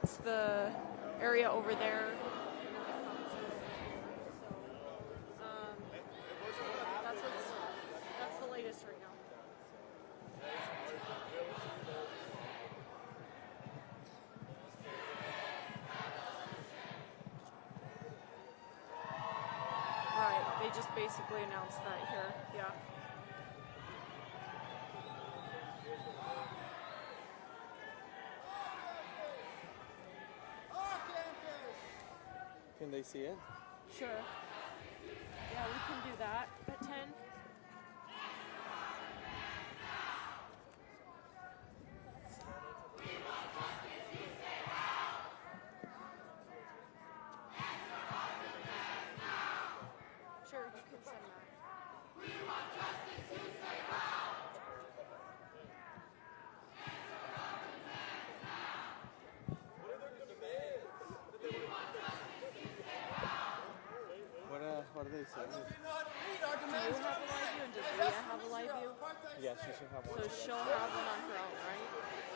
that's the area over there. That's the latest right now. Right, they just basically announced that here, yeah. Can they see it? Sure. Yeah, we can do that at 10. Sure, you can send that. We want justice, you say how. What are they saying? Do you have a live view and does Leah have a live view? Yeah, she should have one. So she'll have one on her own, right?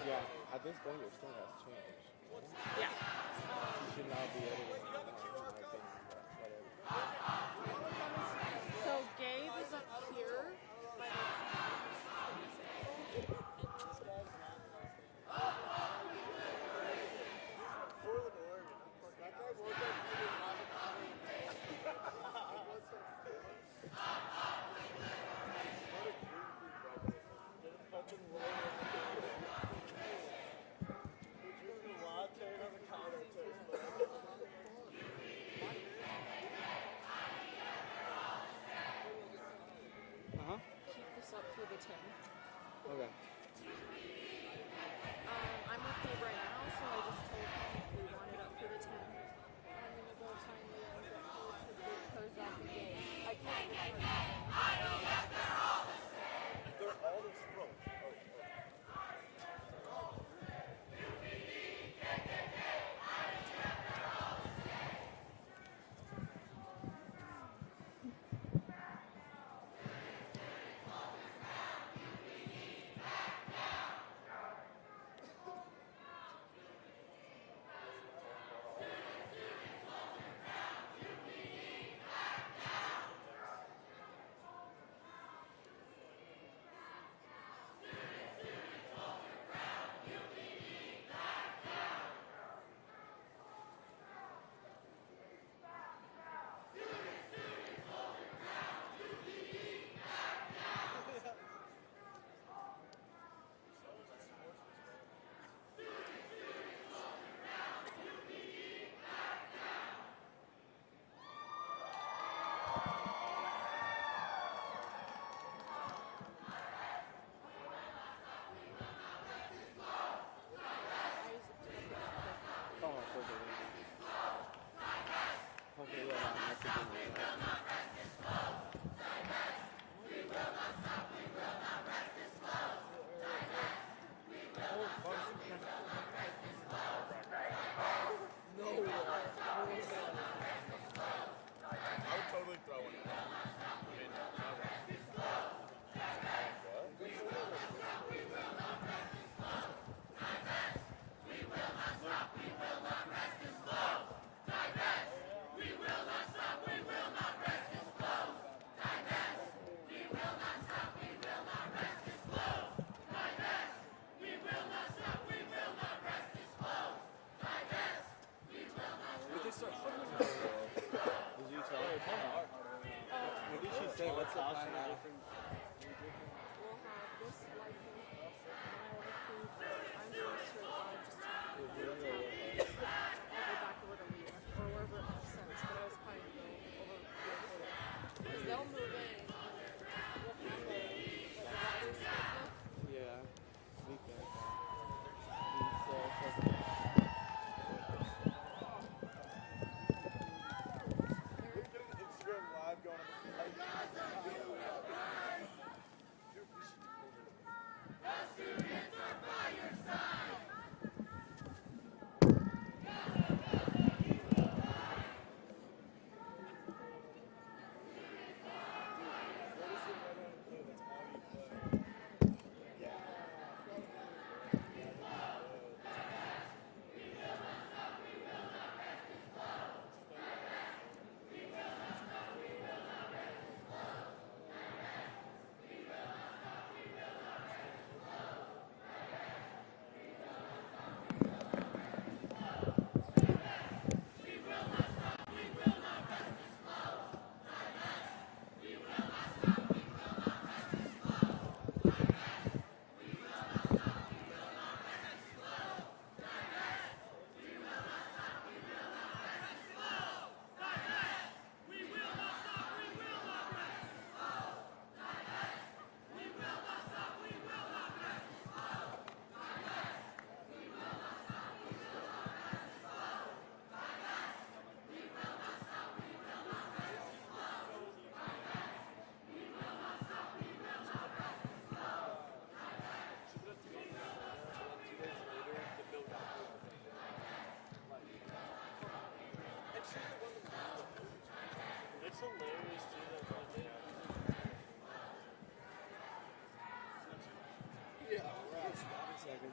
Yeah, at this point, your still has changed. Yeah. You should now be editing it. So Gabe is up here.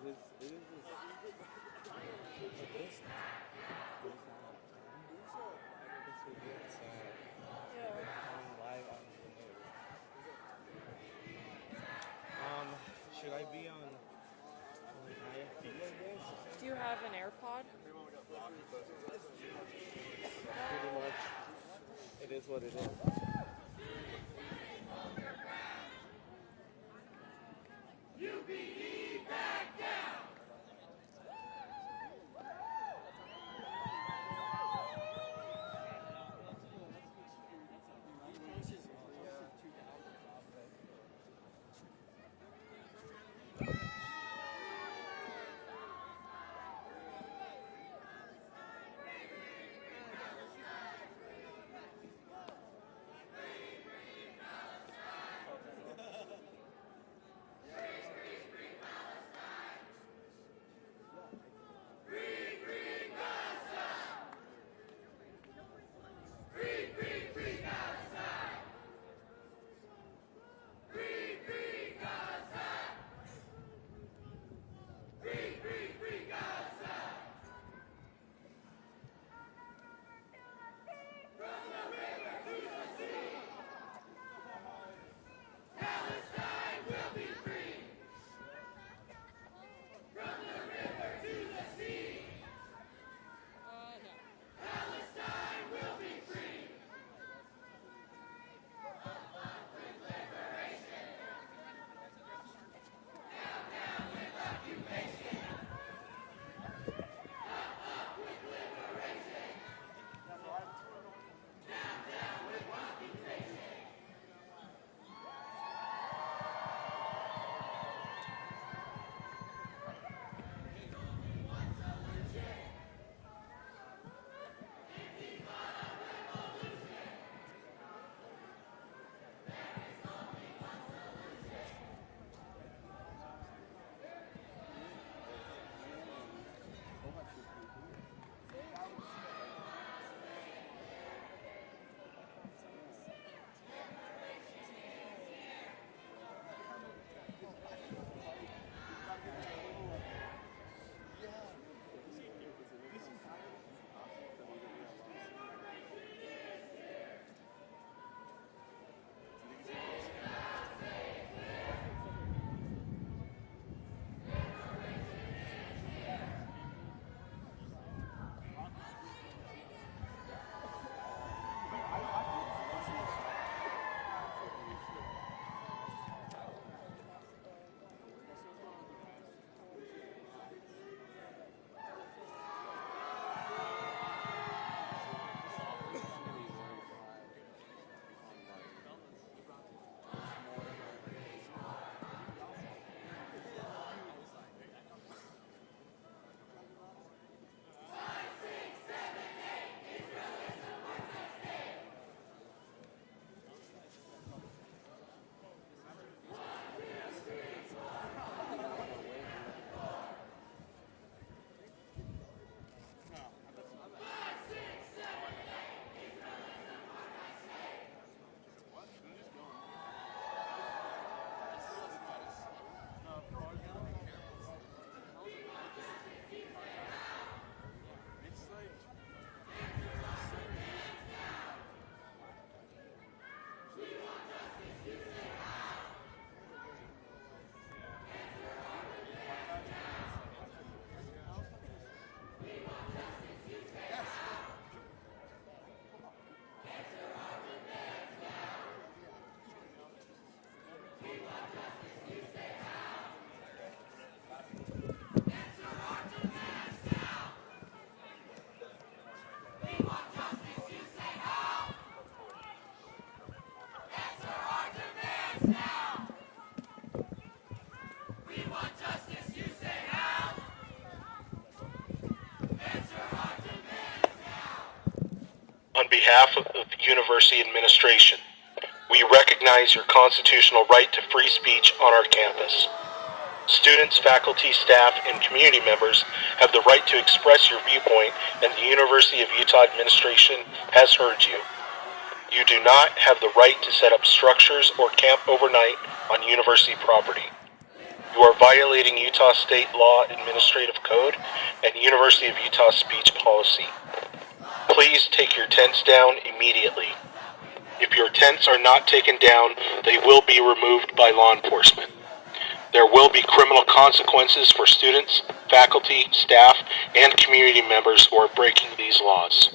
is just, but this wasting a lot of time. This was really sad. Yeah. Coming live on the news. Should I be on like IFB, I guess? Do you have an AirPod? Pretty much. It is what it is. On behalf of the university administration, we recognize your constitutional right to free speech on our campus. Students, faculty, staff, and community members have the right to express your viewpoint, and the University of Utah administration has heard you. You do not have the right to set up structures or camp overnight on university property. You are violating Utah State Law Administrative Code and University of Utah speech policy. Please take your tents down immediately. If your tents are not taken down, they will be removed by law enforcement. There will be criminal consequences for students, faculty, staff, and community members who are breaking these laws.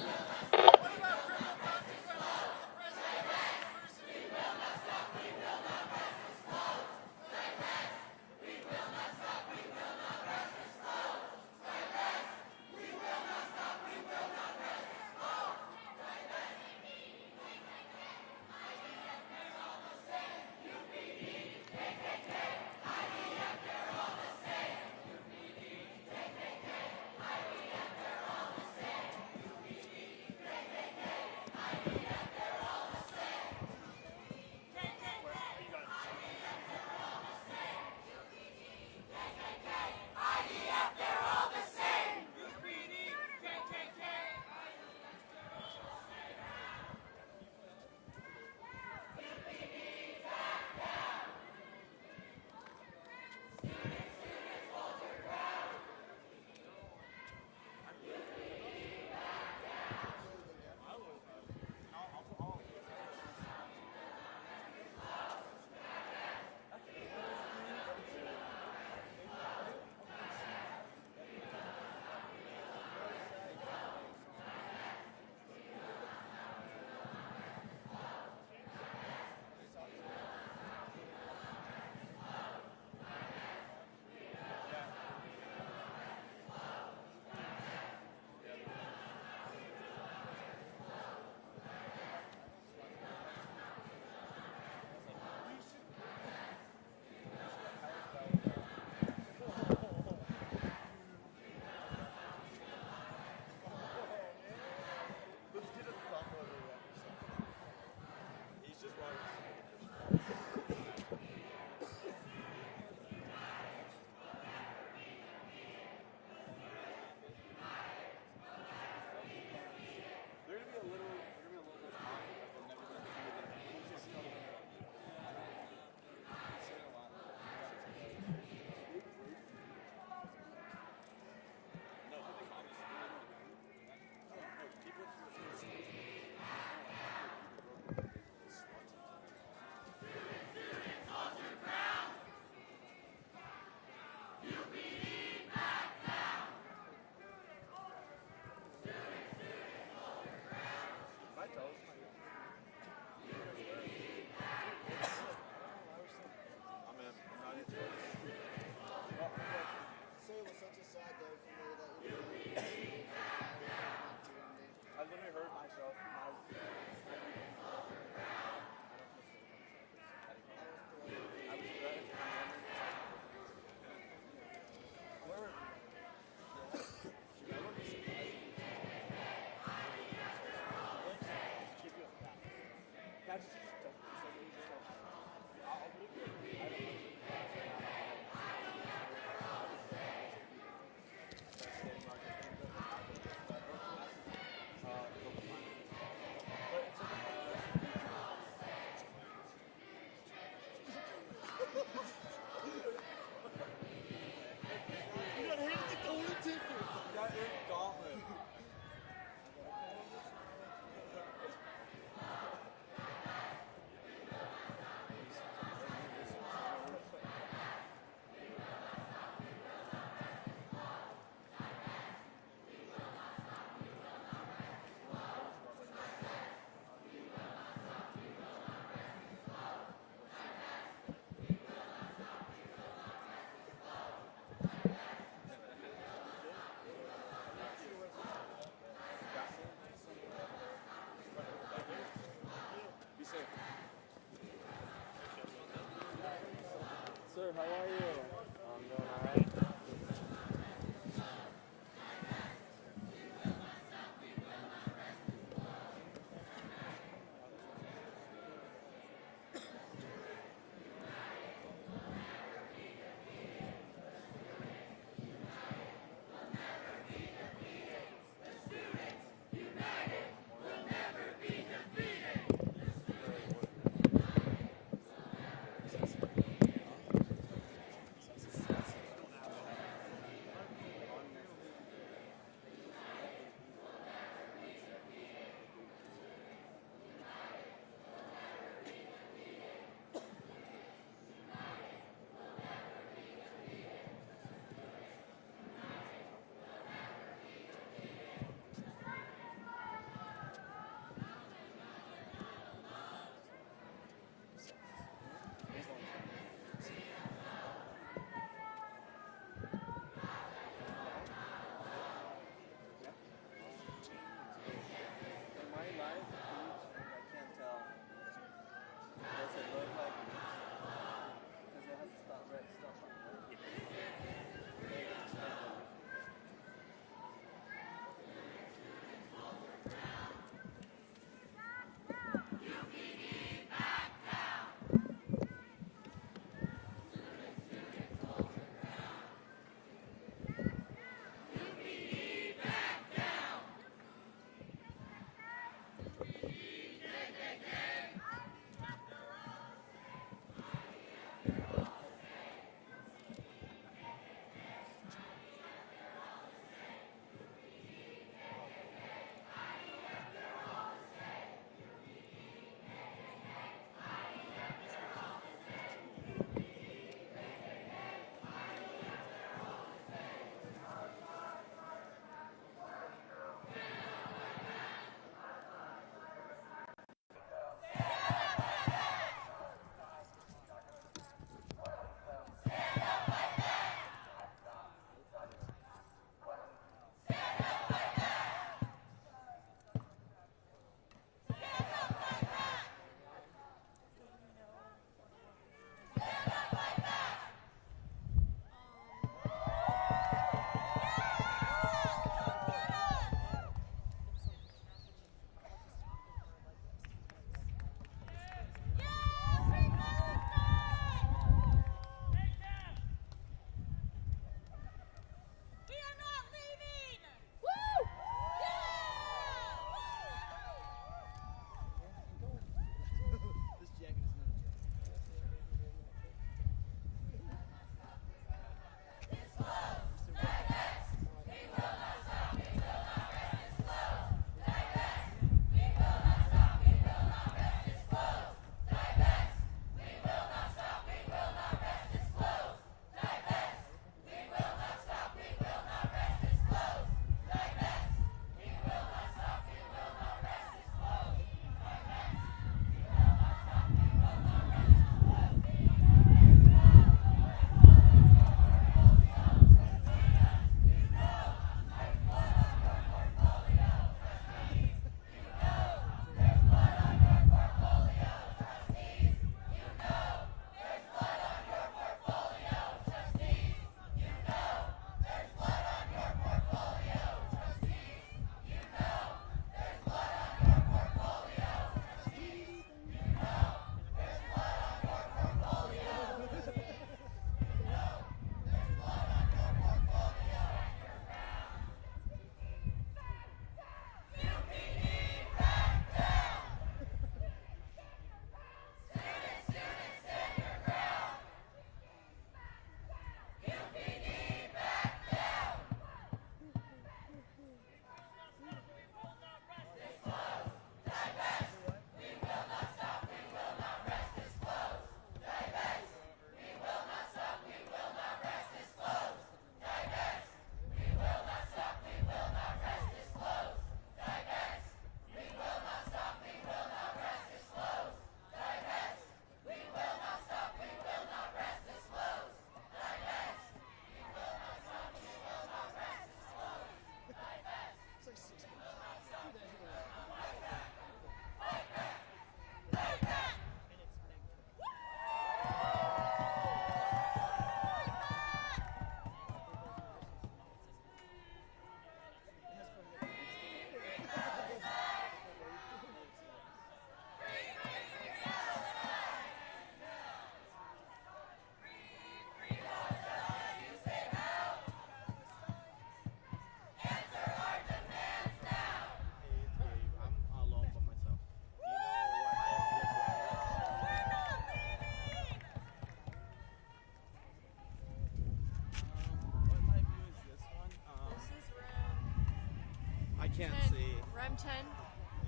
REM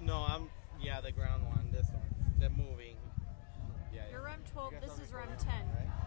10? No, yeah, the ground one, this one. They're moving. Yeah, You're REM 12, You guys this are is REM recording, 10. right?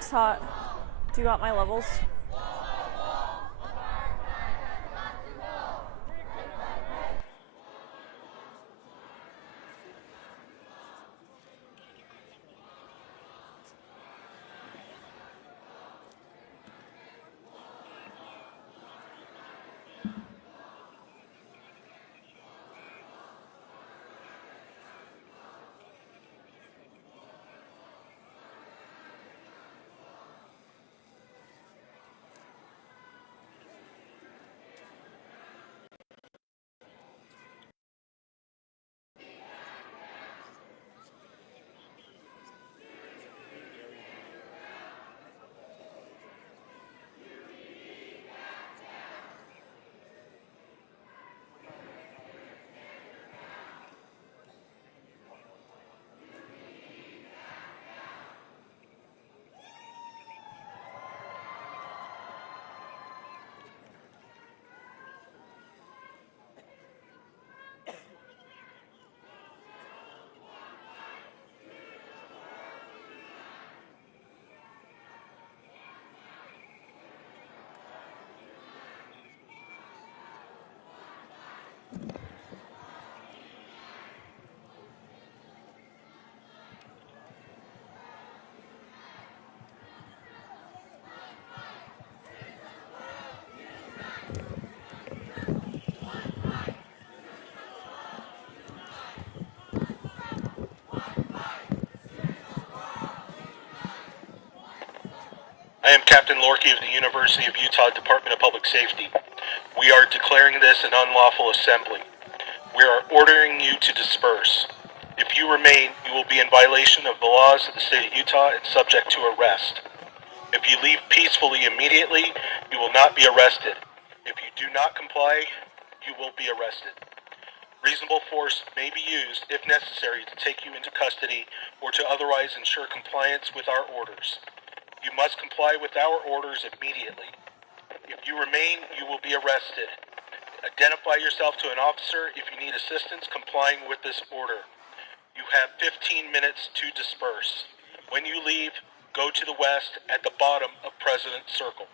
Mike's hot. Do you got my levels? I am Captain Lorkey of the University of Utah Department of Public Safety. We are declaring this an unlawful assembly. We are ordering you to disperse. If you remain, you will be in violation of the laws of the state of Utah and subject to arrest. If you leave peacefully immediately, you will not be arrested. If you do not comply, you will be arrested. Reasonable force may be used, if necessary, to take you into custody or to otherwise ensure compliance with our orders. You must comply with our orders immediately. If you remain, you will be arrested. Identify yourself to an officer if you need assistance complying with this order. You have 15 minutes to disperse. When you leave, Go to the west at the bottom of President's Circle.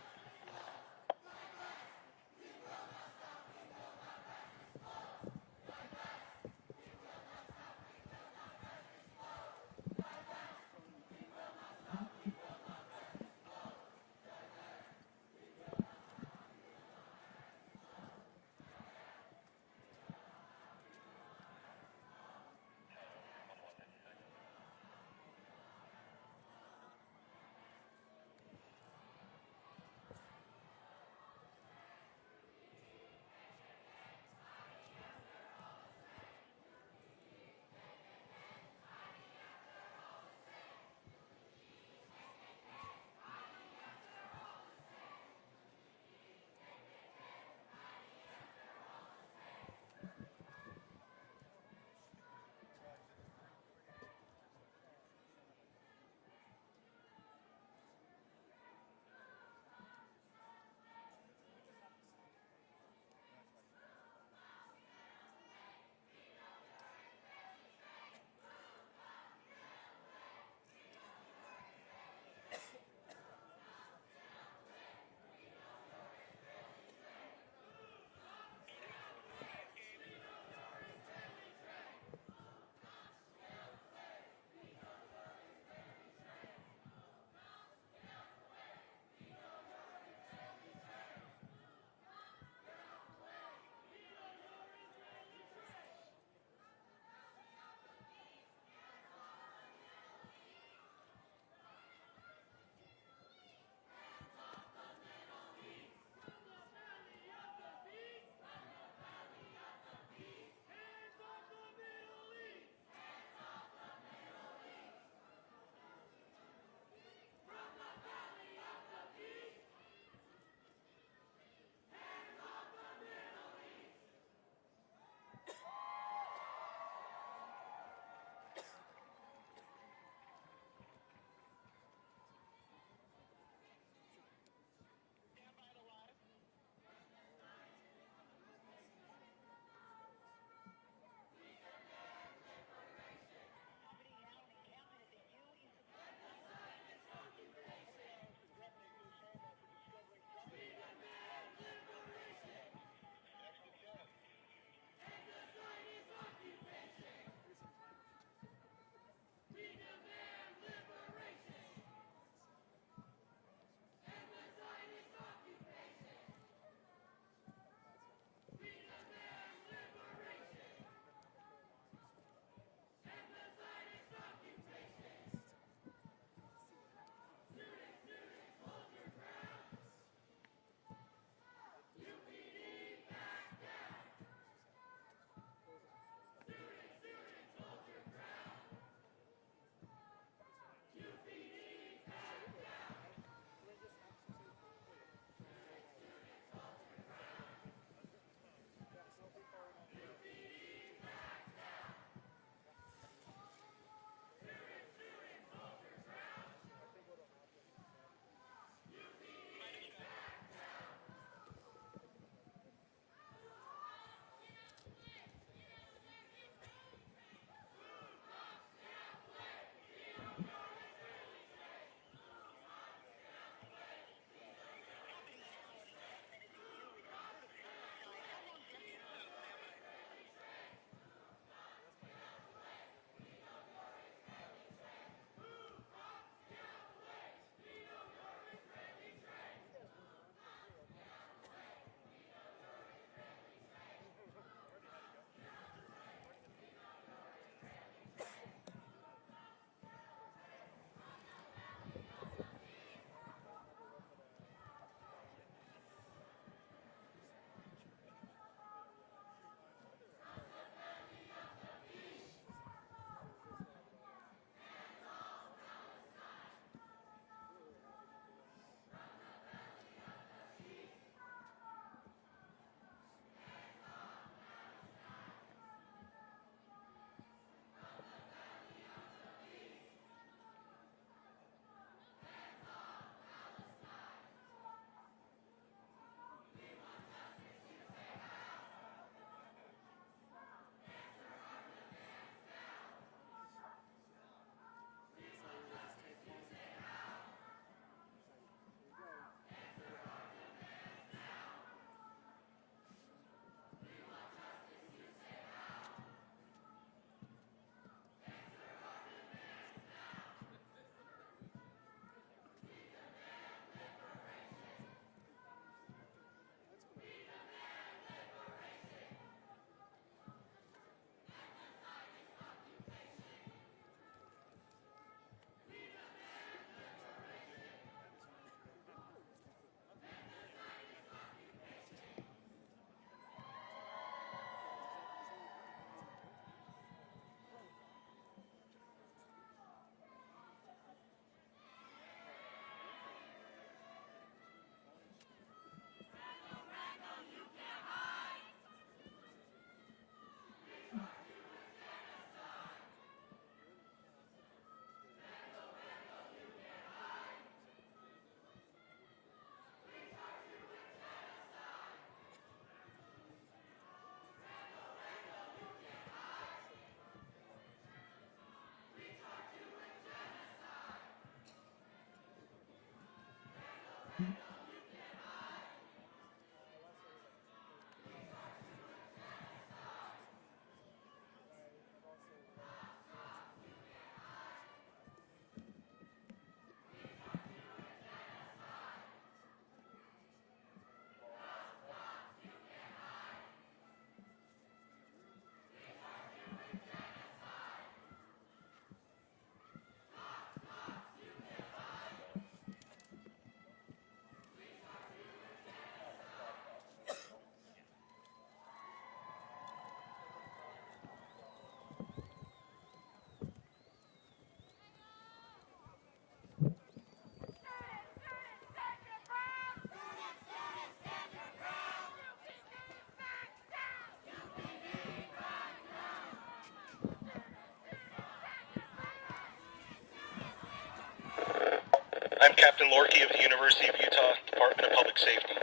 Captain Lorkey of the University of Utah, Department of Public Safety.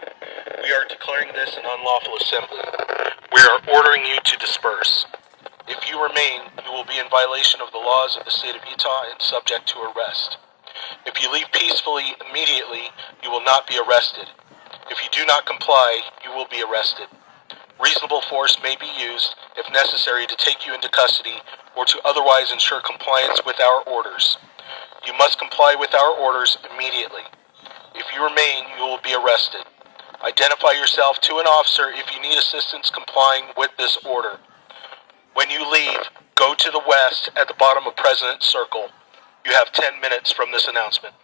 We are declaring this an unlawful assembly. We are ordering you to disperse. If you remain, you will be in violation of the laws of the state of Utah and subject to arrest. If you leave peacefully immediately, you will not be arrested. If you do not comply, you will be arrested. Reasonable force may be used, if necessary, to take you into custody or to otherwise ensure compliance with our orders. You must comply with our orders immediately. If you remain, you will be arrested. Identify yourself to an officer if you need assistance complying with this order. When you leave, go to the west at the bottom of President's Circle. You have 10 minutes from this announcement.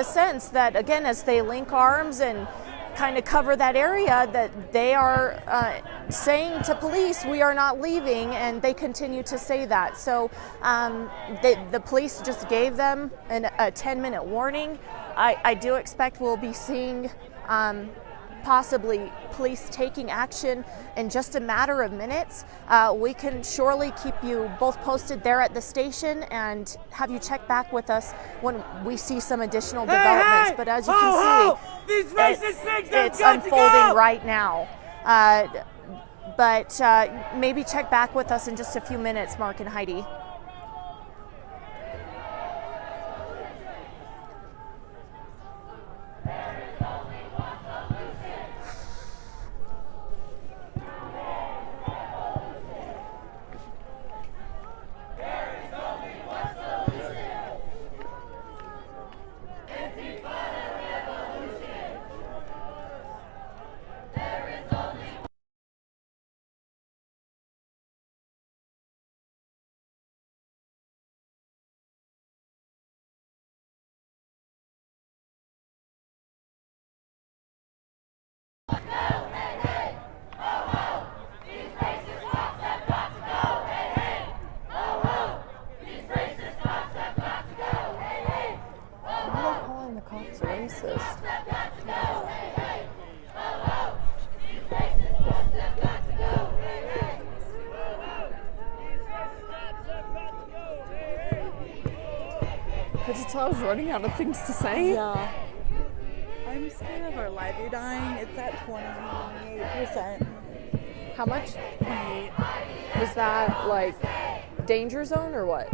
A sense that, again, as they link arms and kind of cover that area, that they are saying to police, we are not leaving, and they continue to say that. So the police just gave them a 10-minute warning. I do expect we'll be seeing possibly police taking action in just a matter of minutes. We can surely keep you both posted there at the station and have you check back with us when we see some additional developments. But as you can see, it's unfolding right now. But maybe check back with us in just a few minutes, Mark and Heidi. Could you tell I was running out of things to say? Yeah. I'm scared of our library dying. It's at 28%. How much? 28. Was that like danger zone or what?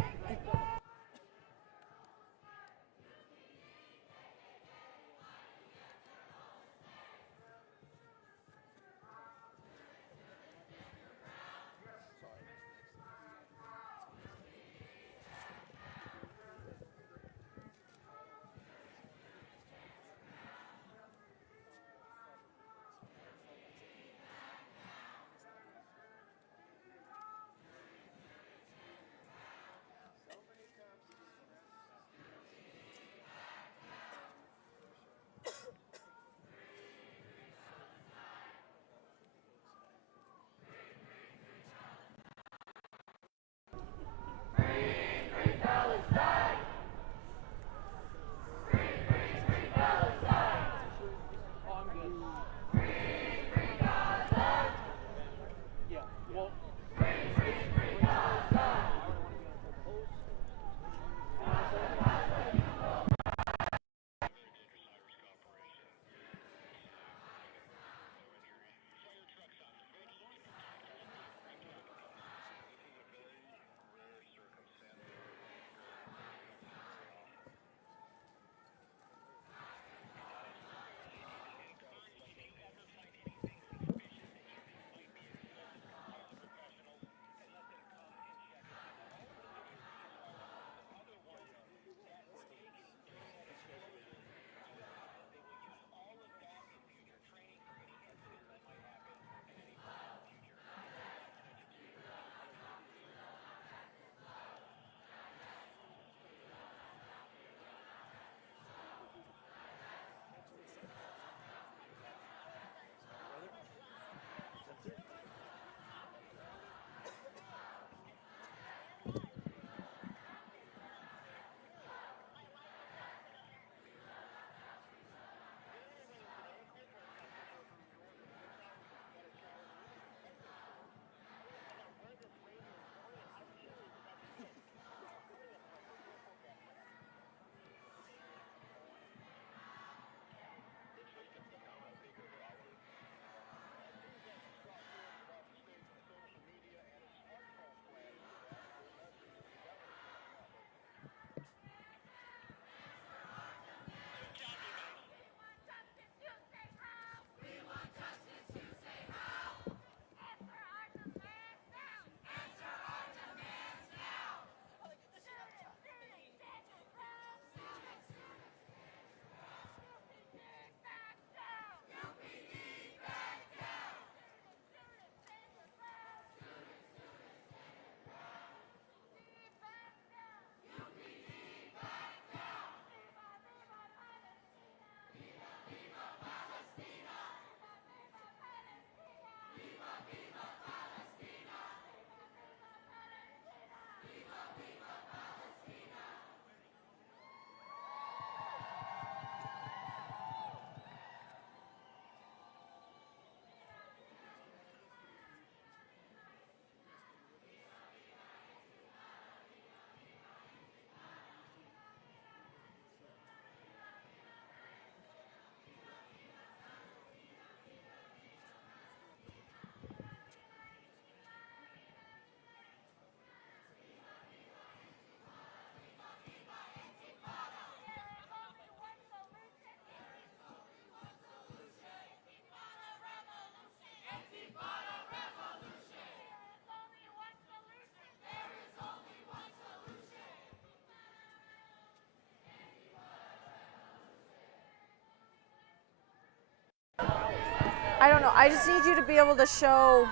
I don't know. I just need you to be able to show.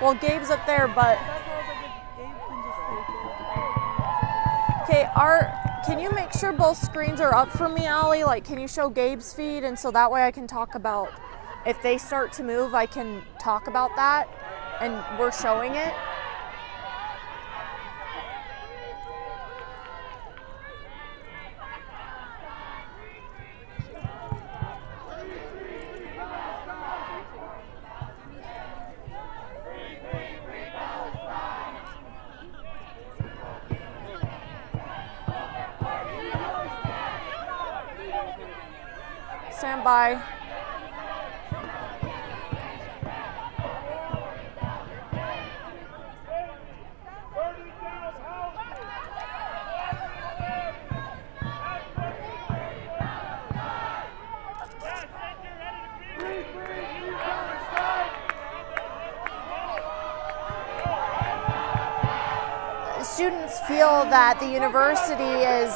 Well, Gabe's up there, but okay. Can you make sure both screens are up for me, Allie? Like, can you show Gabe's feed, and so that way I can talk about if they start to move, I can talk about that, and we're showing it. Stand by. Students feel that the university is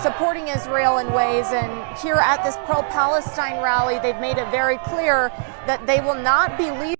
supporting Israel in ways, and here at this pro-Palestine rally, they've made it very clear that they will not be leaving.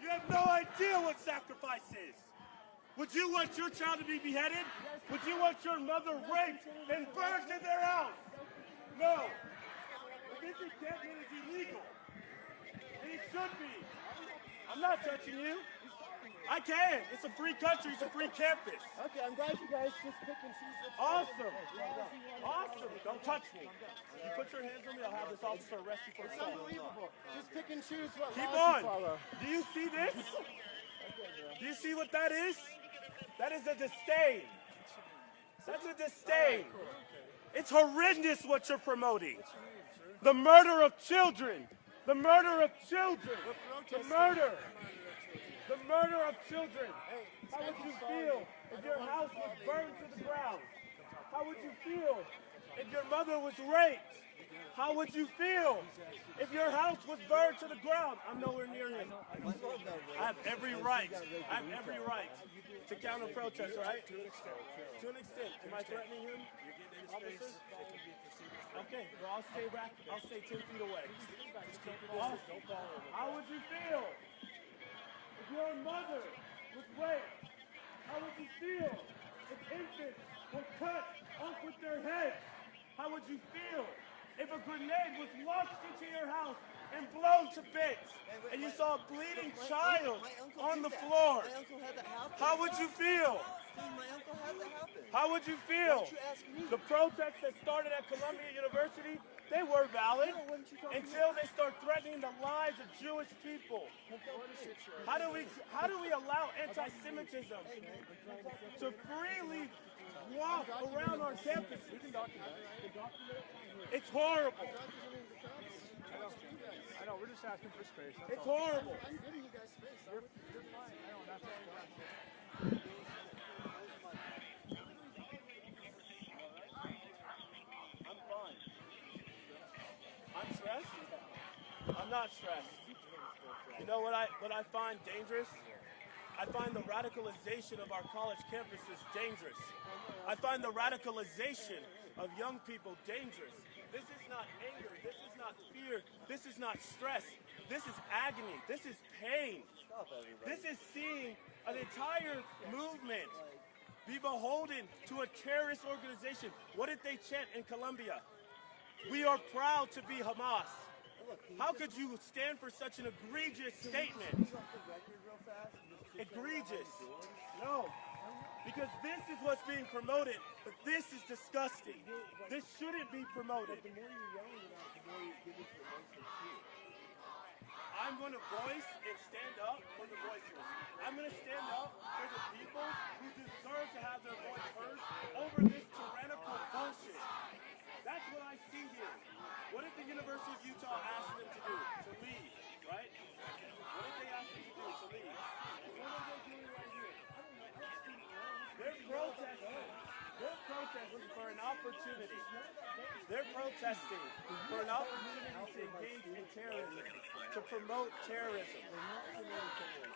You have no idea what sacrifice is. Would you want your child to be beheaded? Would you want your mother raped and burned in their house? No. This encampment is illegal. And it should be. I'm not touching you. I can. It's a free country. It's a free campus. Okay, I'm glad you guys just pick and choose. Awesome. Awesome. Don't touch me. You put your hands on me, I'll have this officer arrest you for assault. Unbelievable. Just pick and choose what Keep laws on. you follow. Do you see this? Do you see what that is? That is a disdain. That's a disdain. It's horrendous what you're promoting. The murder of children. The murder of children. The murder. The murder of children. How would you feel if your house was burned to the ground? How would you feel if your mother was raped? How would you feel if your house was burned to the ground? I'm nowhere near him. I have every right. I have every right to counter protest, right? To an extent. Am I threatening him? Officers? Okay, well I'll stay back. I'll stay 10 feet away. How would you feel if your mother was raped? How would you feel if infants were cut off with their heads? How would you feel if a grenade was launched into your house and blown to bits, and you saw a bleeding child on the floor? How would you feel? How would you feel? The protests that started at Columbia University, they were valid until they start threatening the lives of Jewish people. How do we allow anti-Semitism to freely walk around our campuses? It's horrible. I know, we're just asking for space. It's horrible. I'm giving you guys space. You're fine. I know, that's all I'm asking. I'm fine. I'm stressed? I'm not stressed. You know what I find dangerous? I find the radicalization of our college campuses dangerous. I find the radicalization of young people dangerous. This is not anger. This is not fear. This is not stress. This is agony. This is pain. This is seeing an entire movement be beholden to a terrorist organization. What did they chant in Colombia? We are proud to be Hamas. How could you stand for such an egregious statement? Egregious. No. Because this is what's being promoted, but this is disgusting. This shouldn't be promoted. I'm going to voice and stand up for the voiceless. I'm going to stand up for the people who deserve to have their voice heard over this tyrannical bullshit. That's what I see here. What did the University of Utah ask them to do? To leave, right? What did they ask them to do? To leave. And what are they doing right here? They're protesting. They're protesting for an opportunity. They're protesting for an opportunity to engage in terrorism, to promote terrorism.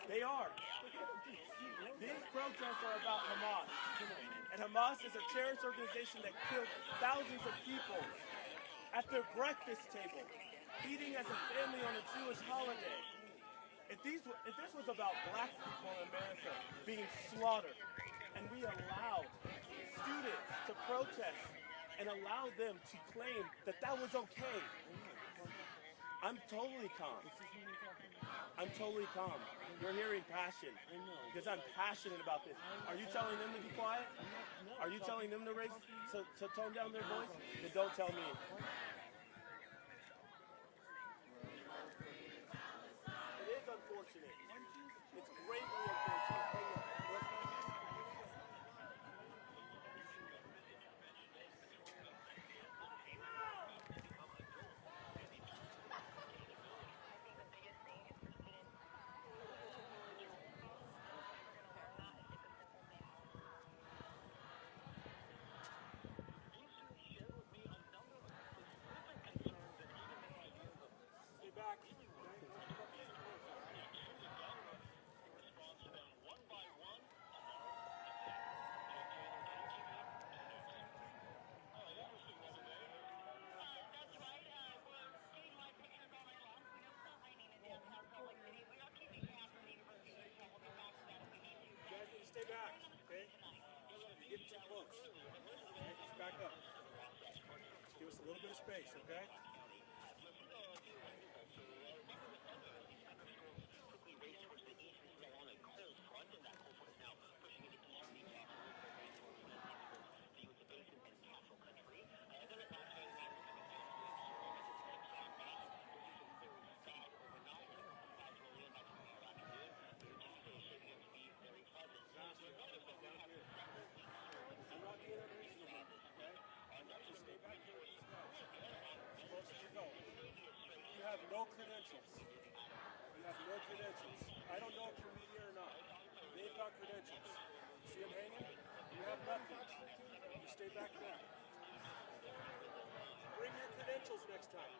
They are. These protests are about Hamas. And Hamas is a terrorist organization that killed thousands of people at their breakfast table, eating as a family on a Jewish holiday. If this was about black people in America being slaughtered, and we allowed students to protest and allowed them to claim that that was okay, I'm totally calm. I'm totally calm. You're hearing passion because I'm passionate about this. Are you telling them to be quiet? Are you telling them to to tone down their voice? Then don't tell me. It is unfortunate. It's greatly unfortunate. Stay back, okay? You're getting too close. Okay, just back up. Just give us a little bit of space, okay? You have no credentials. You have no credentials. I don't know if you're media or not. They've got credentials. You see them hanging? You have nothing. You stay back there. Bring your credentials next time.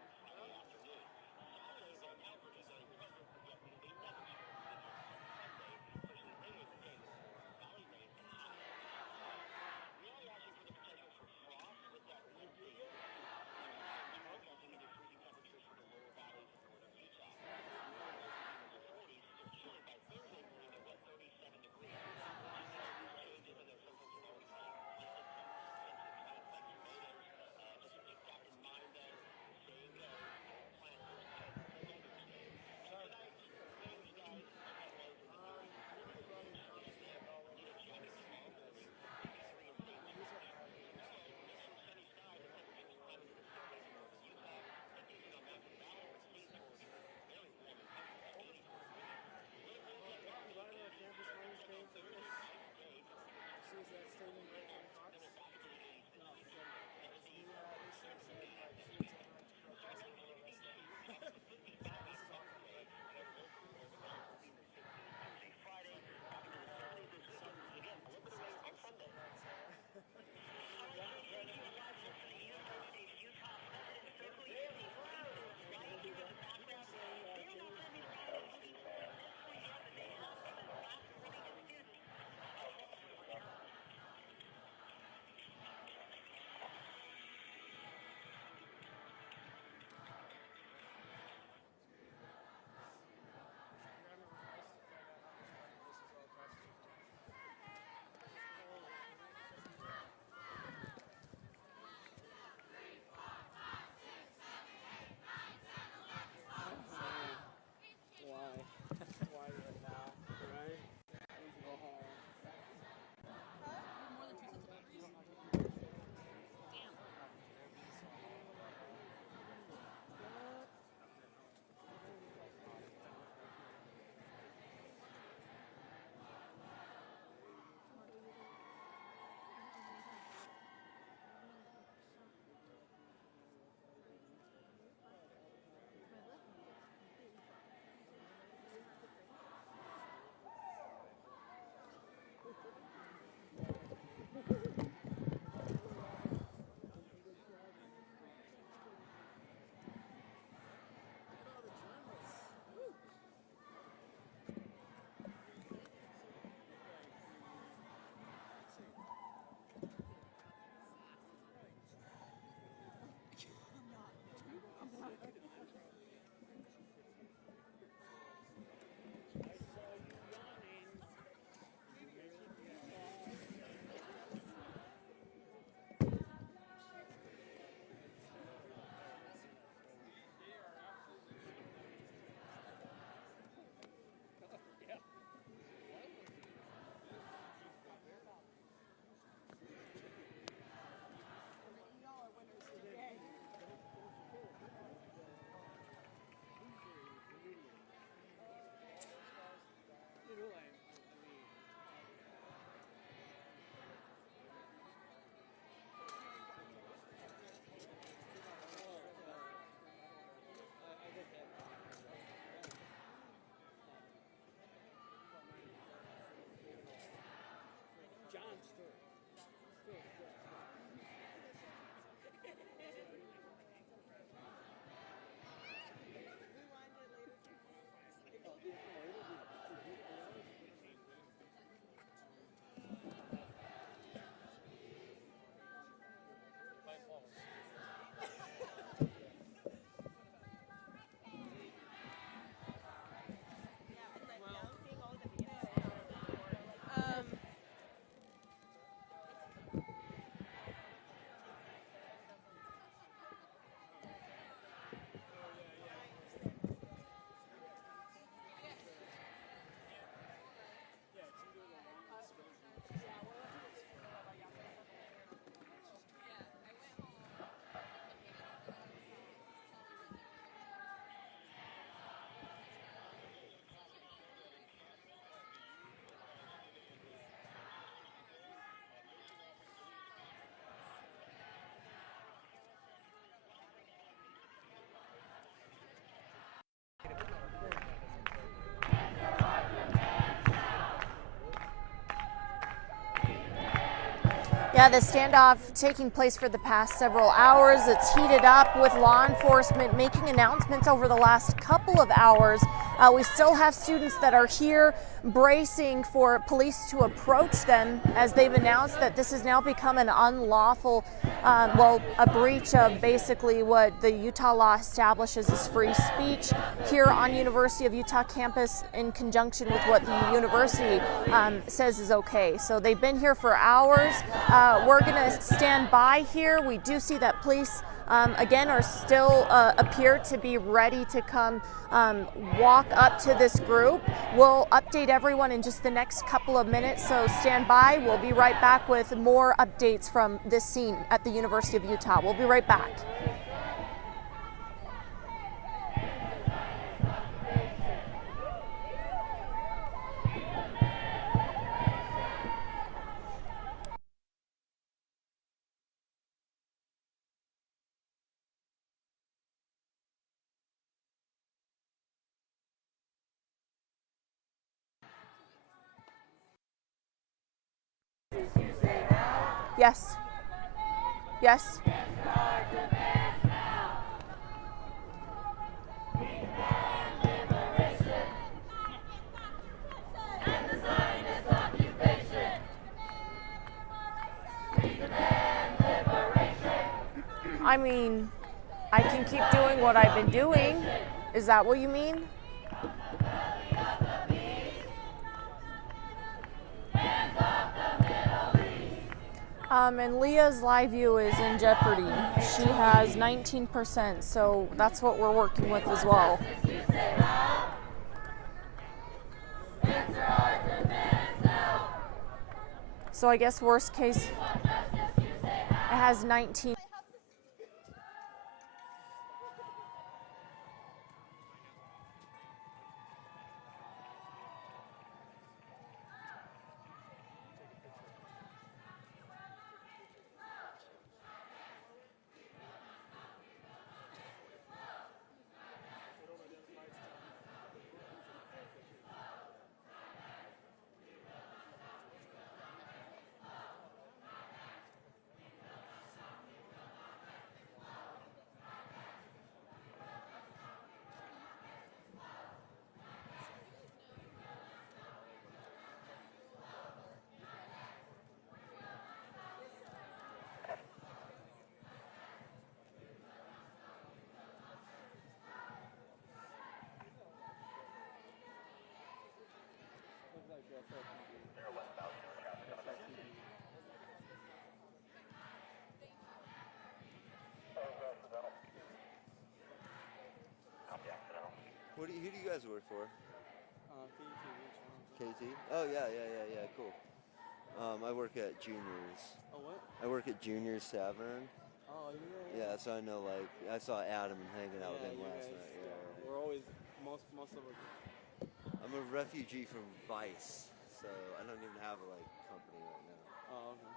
Yeah, the standoff taking place for the past several hours. It's heated up with law enforcement making announcements over the last couple of hours. We still have students that are here bracing for police to approach them as they've announced that this has now become an unlawful, a breach of basically what the Utah law establishes as free speech here on University of Utah campus in conjunction with what the university says is okay. So they've been here for hours. We're going to stand by here. We do see that police, again, are still appear to be ready to come walk up to this group. We'll update everyone in just the next couple of minutes, so stand by. We'll be right back with more updates from this scene at the University of Utah. We'll be right back. Yes. Yes. I mean, I can keep doing what I've been doing. Is that what you mean? And Leah's live view is in jeopardy. She has 19%, so that's what we're working with as well. So I guess worst case, it has 19. Who do you guys work for? KUTV. Oh yeah, cool. I work at Juniors. Oh, what? I work at Juniors Tavern. Oh, Yeah, so I know, like, I saw Adam hanging out with him last night. Yeah. We're always, most of our... I'm a refugee from Vice, so I don't even have a, like, company right now. Oh, okay.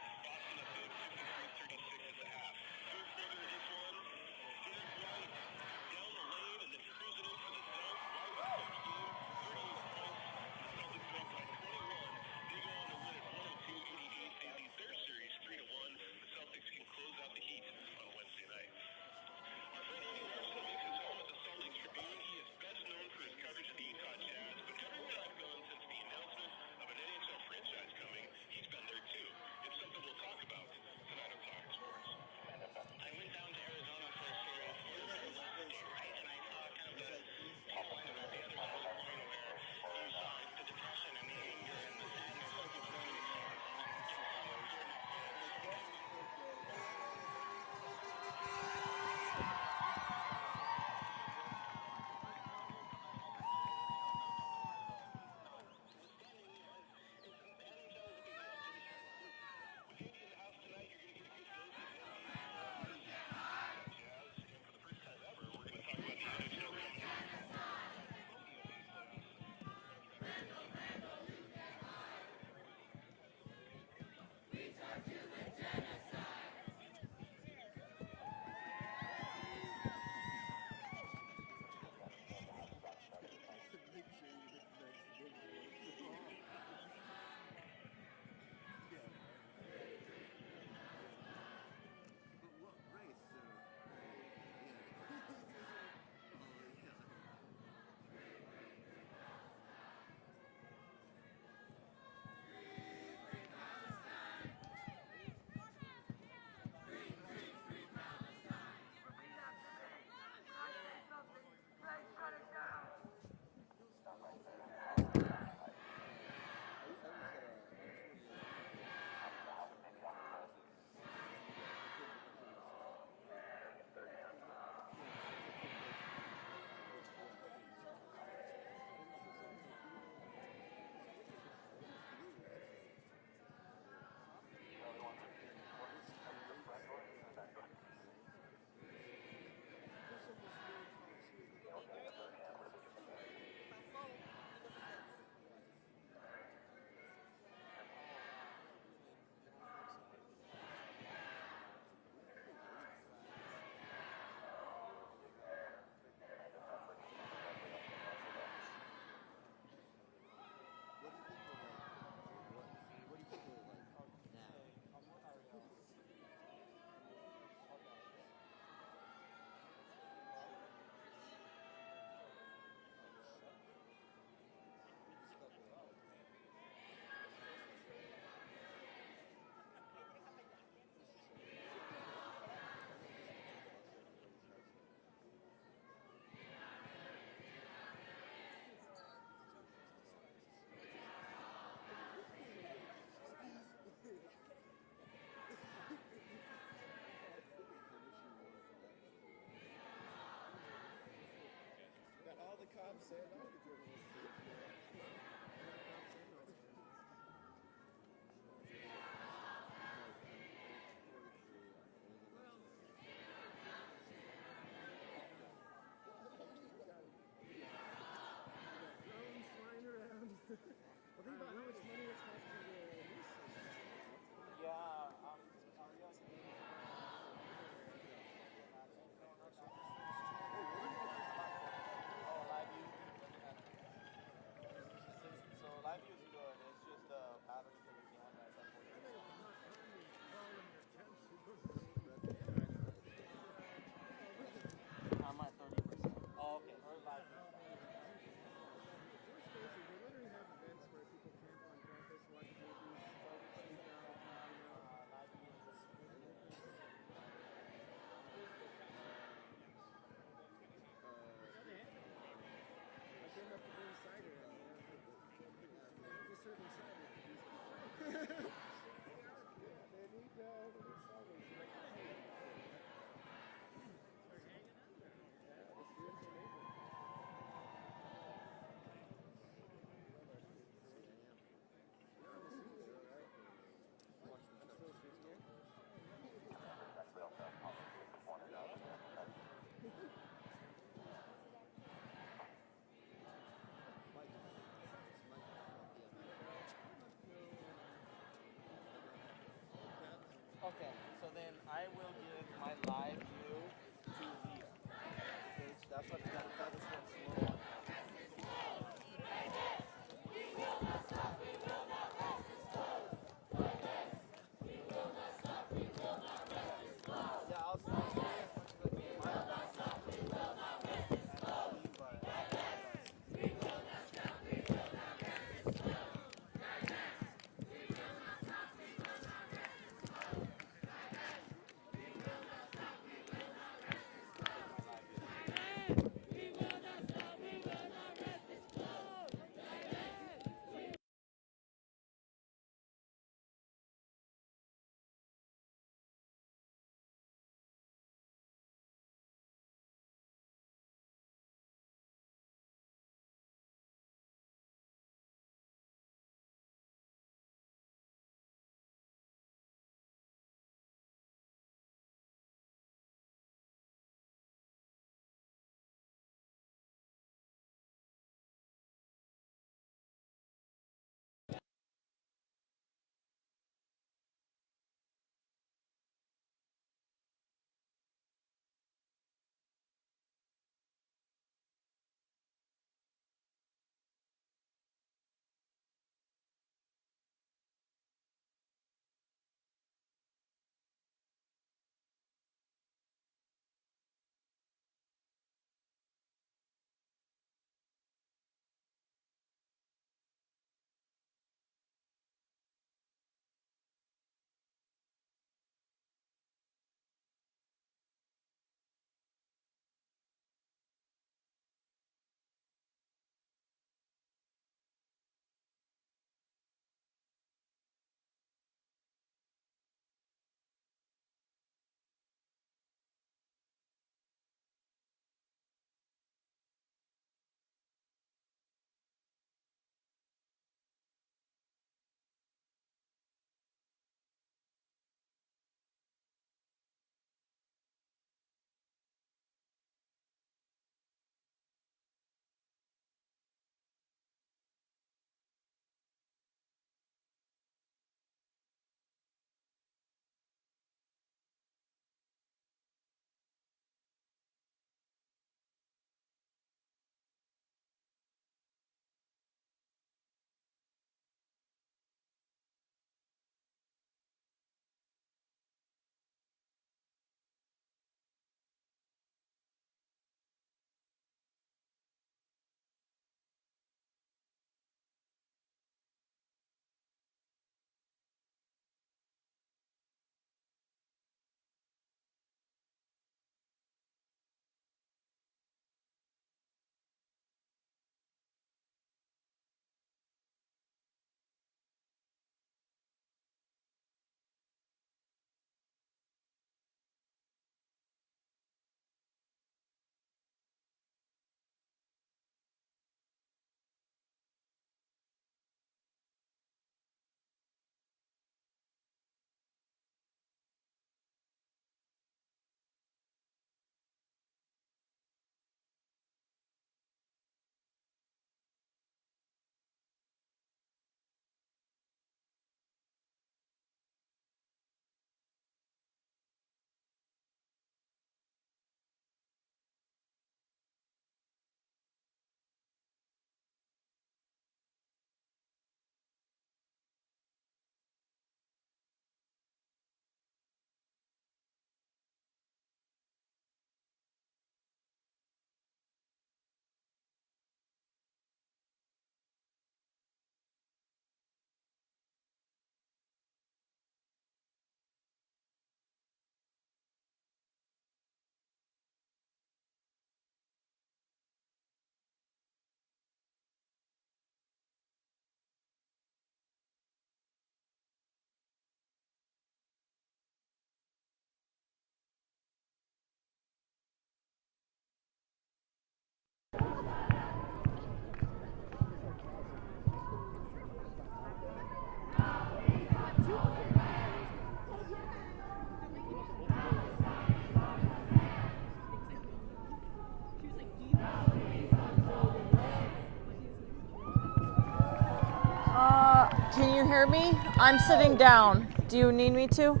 can't hear me, I'm sitting down. Do you need me to?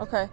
Okay.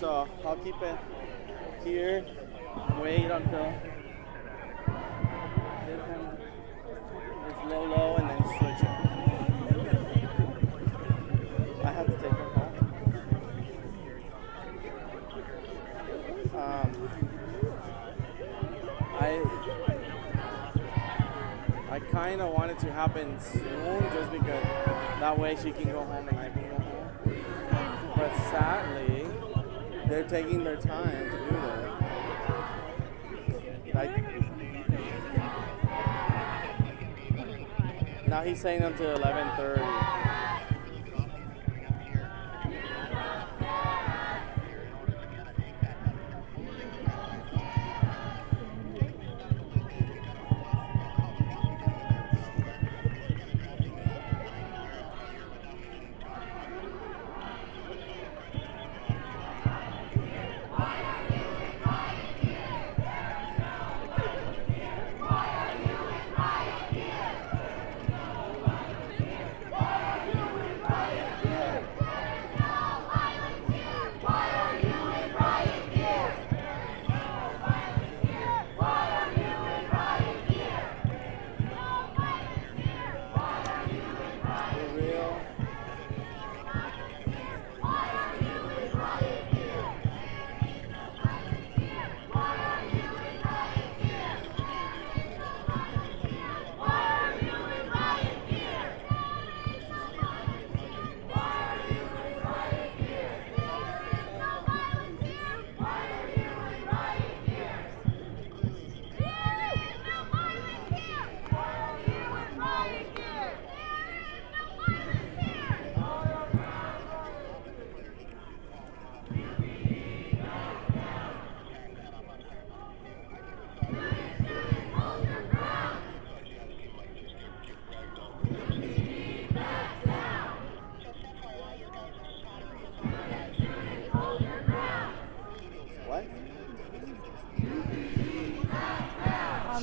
So I'll keep it here, wait until it's low, and then switch it. I have to take her home. I kind of want it to happen soon, just because that way she can go home and I can go home. But sadly, they're taking their time to do that. Now he's saying until 11:30.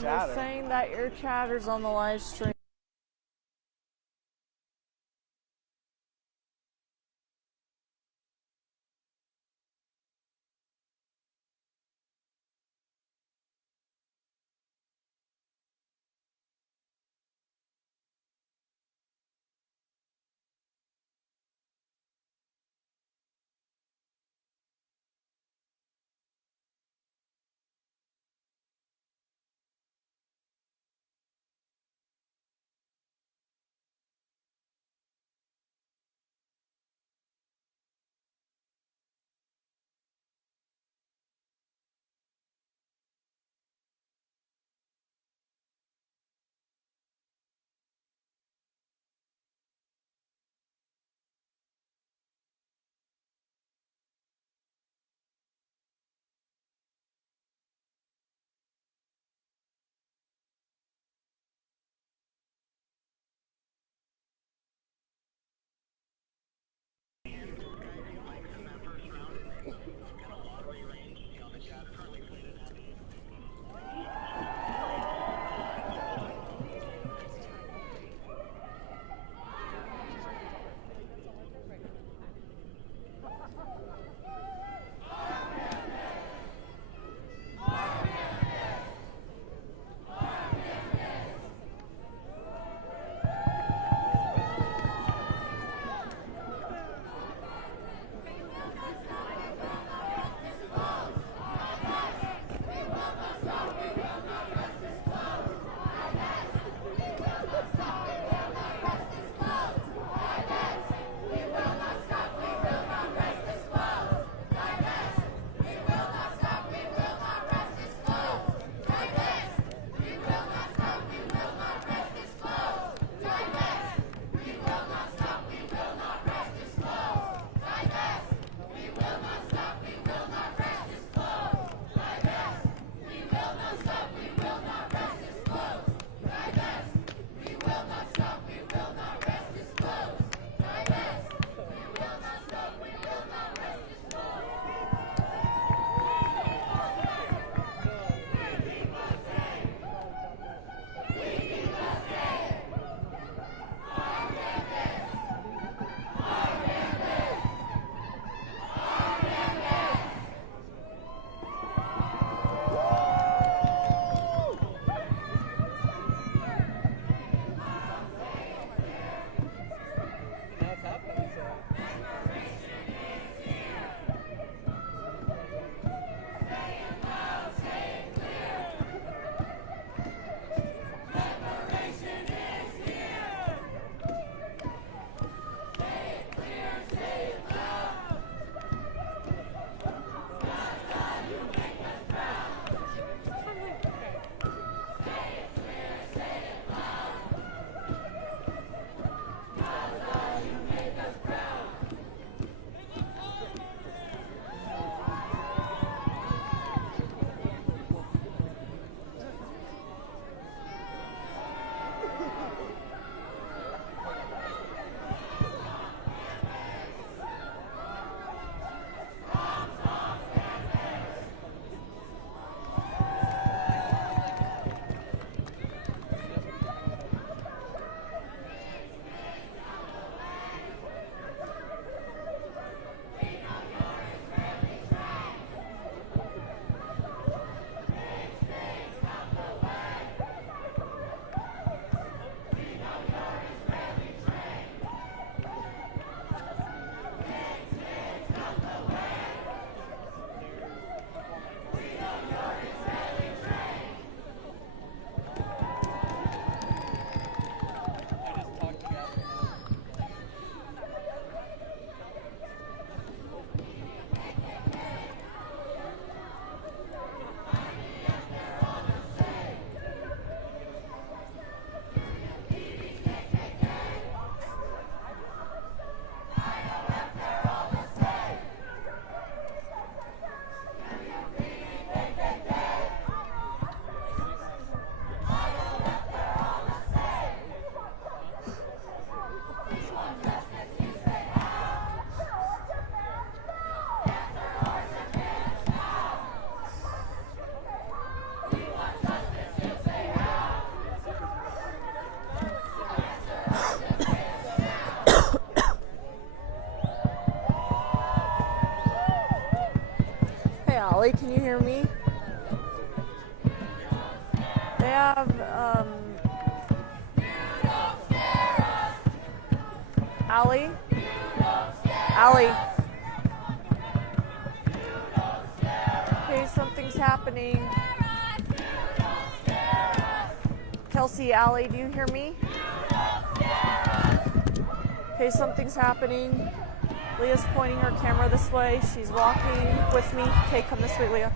chatter. They're saying that your chatter's on the live stream. Allie, can you hear me? They have, Allie? Allie? Okay, something's happening. Kelsey, Allie, do you hear me? Okay, something's happening. Leah's pointing her camera this way. She's walking with me. Okay, come this way, Leah.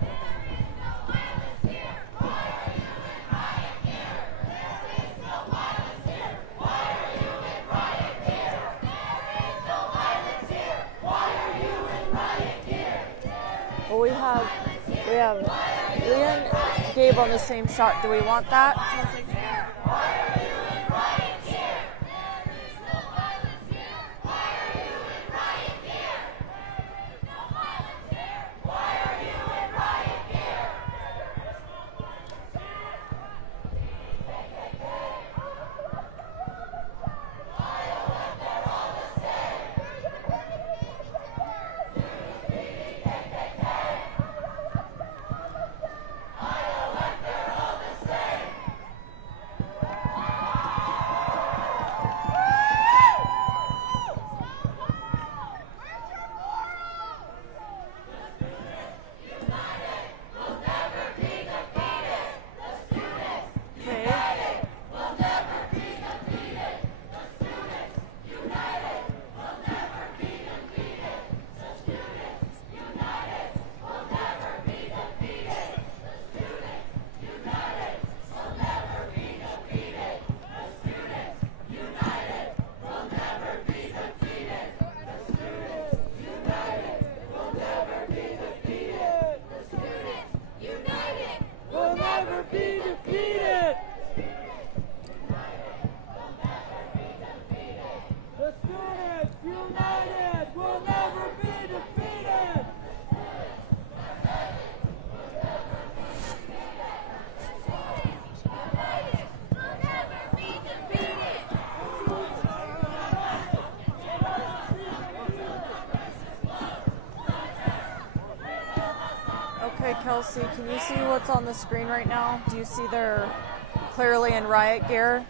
Well, we have Leah and Gabe on the same shot. Do we want that? Kelsey, can you see what's on the screen right now? Do you see they're clearly in riot gear?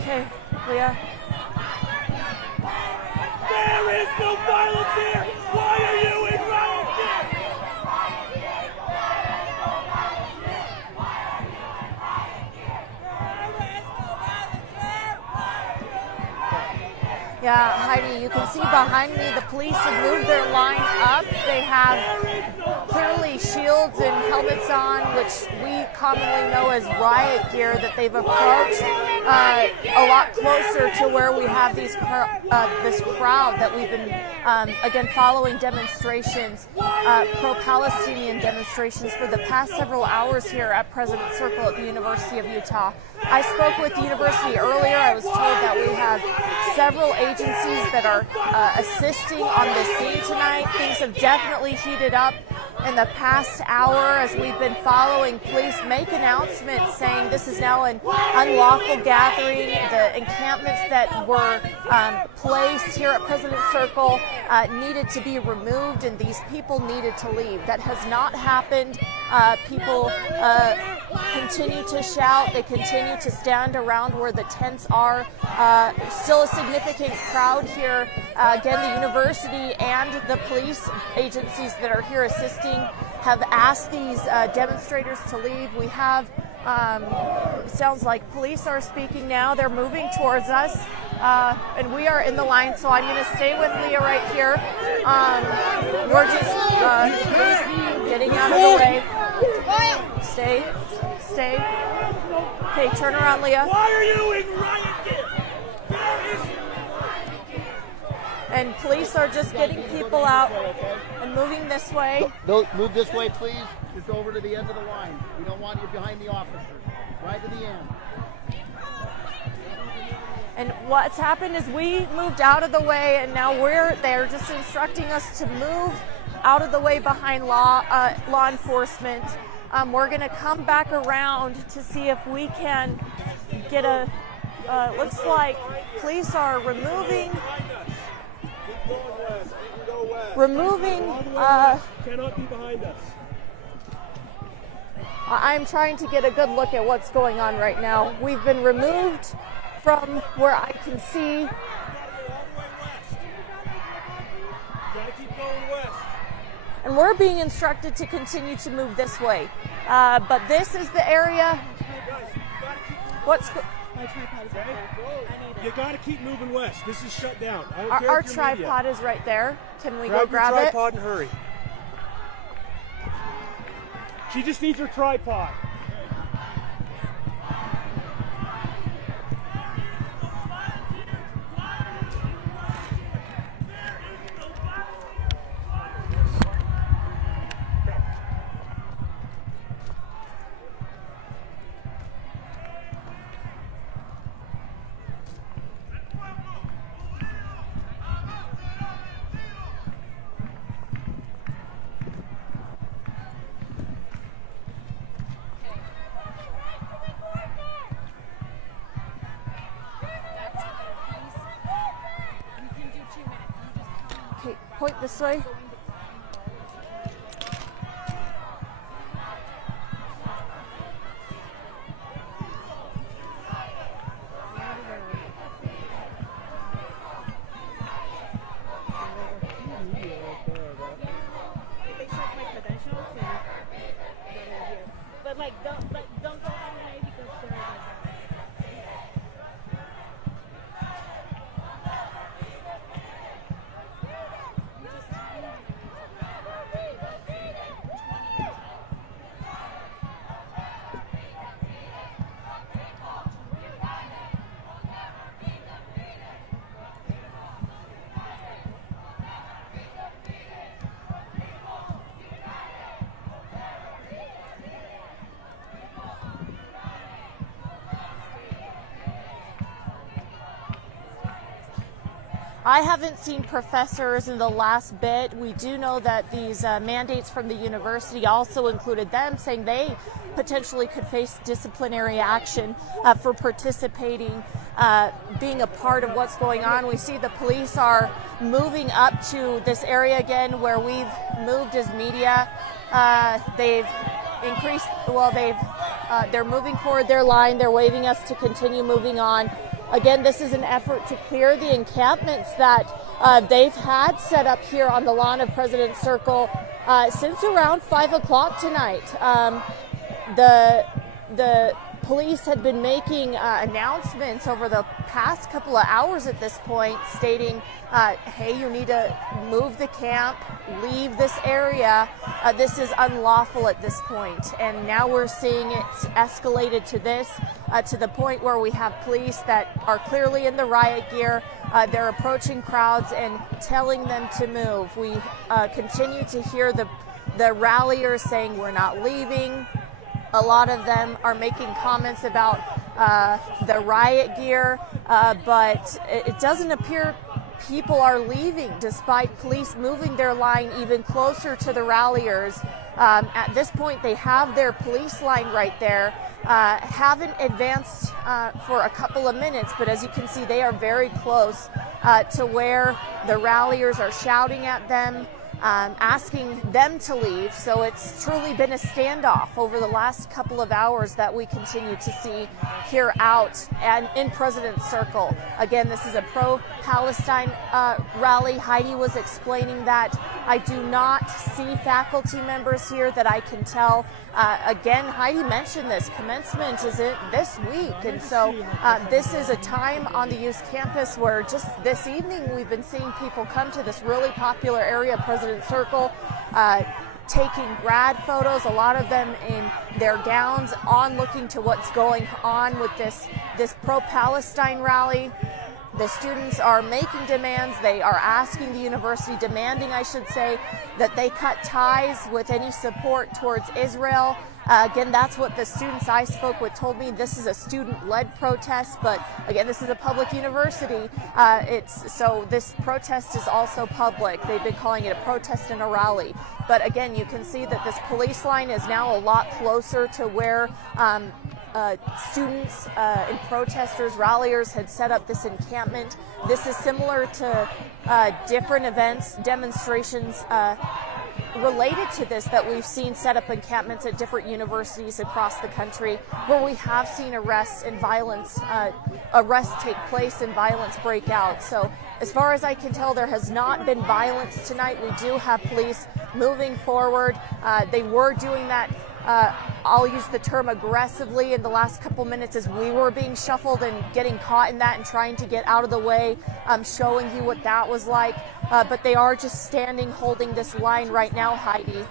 Okay, Leah. There is no violence here! Why are you in riot gear? Yeah, Heidi, you can see behind me the police have moved their line up. They have clearly shields and helmets on, which we commonly know as riot gear, that they've approached a lot closer to where we have this crowd that we've been, again, following demonstrations, pro-Palestinian demonstrations for the past several hours here at President Circle at the University of Utah. I spoke with the university earlier. I was told that we have several agencies that are assisting on the scene tonight. Things have definitely heated up in the past hour as we've been following police make announcements saying this is now an unlawful gathering. The encampments that were placed here at President Circle needed to be removed, and these people needed to leave. That has not happened. People continue to shout. They continue to stand around where the tents are. Still a significant crowd here. Again, the university and the police agencies that are here assisting have asked these demonstrators to leave. We have, sounds like police are speaking now. They're moving towards us. and we are in the line, so I'm going to stay with Leah right here. We're just getting out of the way. Stay. Okay, turn around, Leah. Why are you in riot gear? And police are just getting people out and moving this way. Move this way, please. Just over to the end of the line. We don't want you behind the officers. Right to the end. And what's happened is we moved out of the way, and now they're just instructing us to move out of the way behind law enforcement. We're going to come back around to see if we can get looks like police are removing Cannot be behind us. I'm trying to get a good look at what's going on right now. We've been removed from where I can see. Gotta keep going west. And we're being instructed to continue to move this way. But this is the area. You gotta keep moving west. This is shut down. I don't care Our if you're tripod media. is right there. Can we Grab go grab your it? tripod and hurry. She just needs her tripod. Okay, point this way. Don't go all the way because they're I haven't seen professors in the last bit. We do know that these mandates from the university also included them, saying they potentially could face disciplinary action for participating, being a part of what's going on. We see the police are moving up to this area again where we've moved as media. They've increased, they're moving forward their line. They're waving us to continue moving on. Again, this is an effort to clear the encampments that they've had set up here on the lawn of President's Circle since around 5 o'clock tonight. The police had been making announcements over the past couple of hours at this point stating, hey, you need to move the camp, leave this area. This is unlawful at this point. And now we're seeing it escalated to this, to the point where we have police that are clearly in the riot gear. They're approaching crowds and telling them to move. We continue to hear the ralliers saying we're not leaving. A lot of them are making comments about the riot gear, but it doesn't appear people are leaving despite police moving their line even closer to the ralliers. At this point, they have their police line right there. Haven't advanced for a couple of minutes, but as you can see, they are very close to where the ralliers are shouting at them. asking them to leave. So it's truly been a standoff over the last couple of hours that we continue to see here out and in President's Circle. Again, this is a pro-Palestine rally. Heidi was explaining that. I do not see faculty members here that I can tell. Again, Heidi mentioned this. Commencement is this week, and so this is a time on the U's campus where just this evening we've been seeing people come to this really popular area, President's Circle, taking grad photos, a lot of them in their gowns, on looking to what's going on with this pro-Palestine rally. The students are making demands. They are asking the university, demanding, I should say, that they cut ties with any support towards Israel. Again, that's what the students I spoke with told me. This is a student-led protest, but again, this is a public university. So this protest is also public. They've been calling it a protest and a rally. But again, you can see that this police line is now a lot closer to where students and protesters, ralliers had set up this encampment. This is similar to different events, demonstrations related to this that we've seen set up encampments at different universities across the country, where we have seen arrests and violence, arrests take place and violence break out. So as far as I can tell, there has not been violence tonight. We do have police moving forward. They were doing that, I'll use the term aggressively, in the last couple minutes as we were being shuffled and getting caught in that and trying to get out of the way, showing you what that was like. But they are just standing, holding this line right now, Heidi.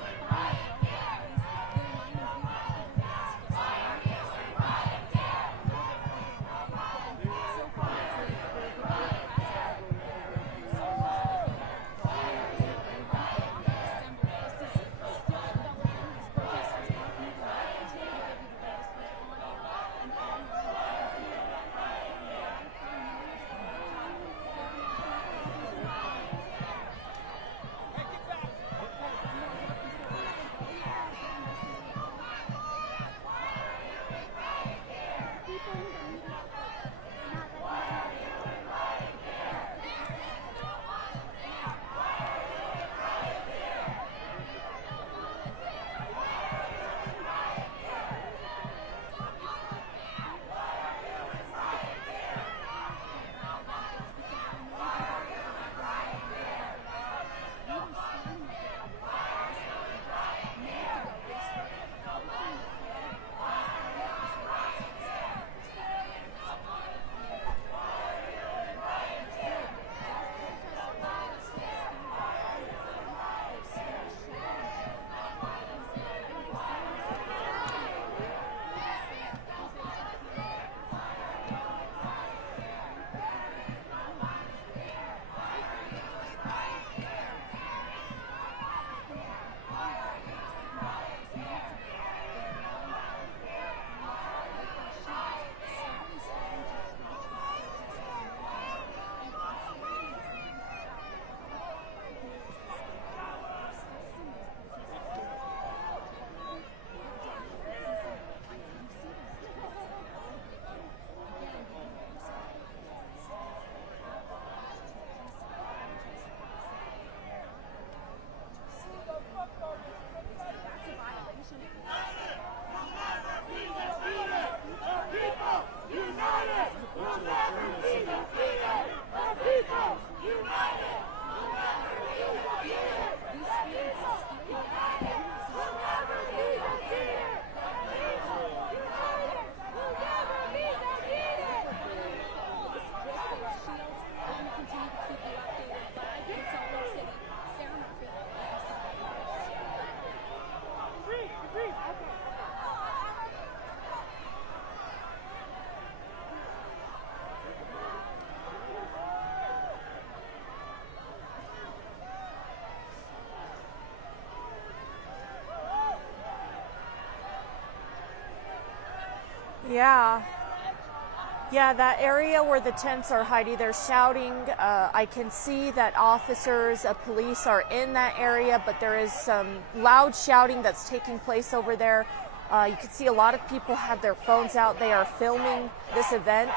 Yeah, that area where the tents are, Heidi, they're shouting. I can see that officers of police are in that area, but there is some loud shouting that's taking place over there. You can see a lot of people have their phones out. They are filming this event.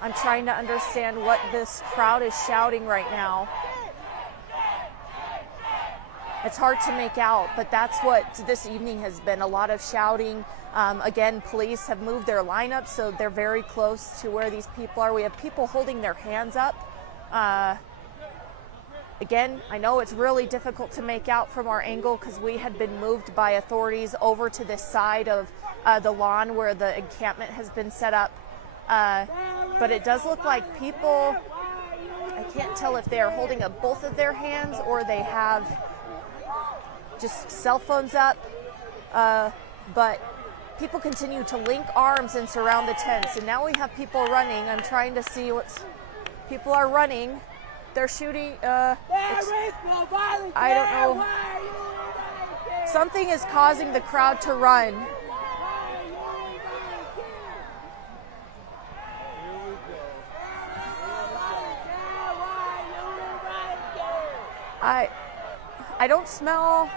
I'm trying to understand what this crowd is shouting right now. it's hard to make out, but that's what this evening has been. A lot of shouting. Again, police have moved their lineup, so they're very close to where these people are. We have people holding their hands up. Again, I know it's really difficult to make out from our angle because we had been moved by authorities over to this side of the lawn where the encampment has been set up. But it does look like people, I can't tell if they're holding up both of their hands or they have just cell phones up. But people continue to link arms and surround the tents. And now we have people running. I'm trying to see people are running. They're shooting. I don't know. Something is causing the crowd to run. I don't smell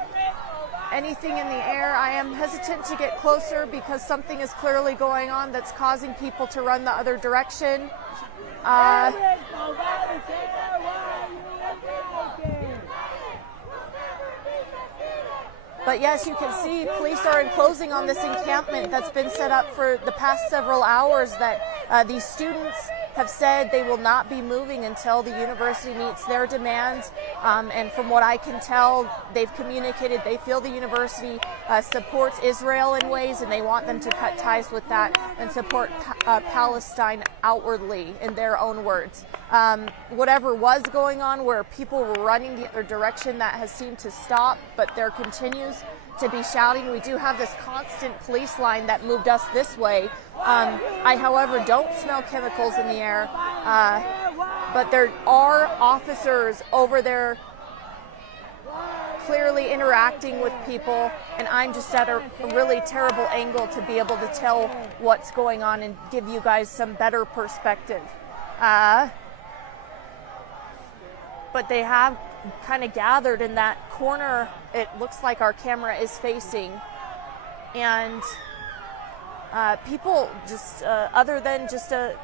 anything in the air. I am hesitant to get closer because something is clearly going on that's causing people to run the other direction. But yes, you can see police are enclosing on this encampment that's been set up for the past several hours that these students have said they will not be moving until the university meets their demands. And from what I can tell, they've communicated they feel the university supports Israel in ways, and they want them to cut ties with that and support Palestine outwardly, in their own words. Whatever was going on where people were running the other direction, that has seemed to stop, but there continues to be shouting. We do have this constant police line that moved us this way. I, however, don't smell chemicals in the air, but there are officers over there clearly interacting with people, and I'm just at a really terrible angle to be able to tell what's going on and give you guys some better perspective. But they have kind of gathered in that corner it looks like our camera is facing, and people just other than just a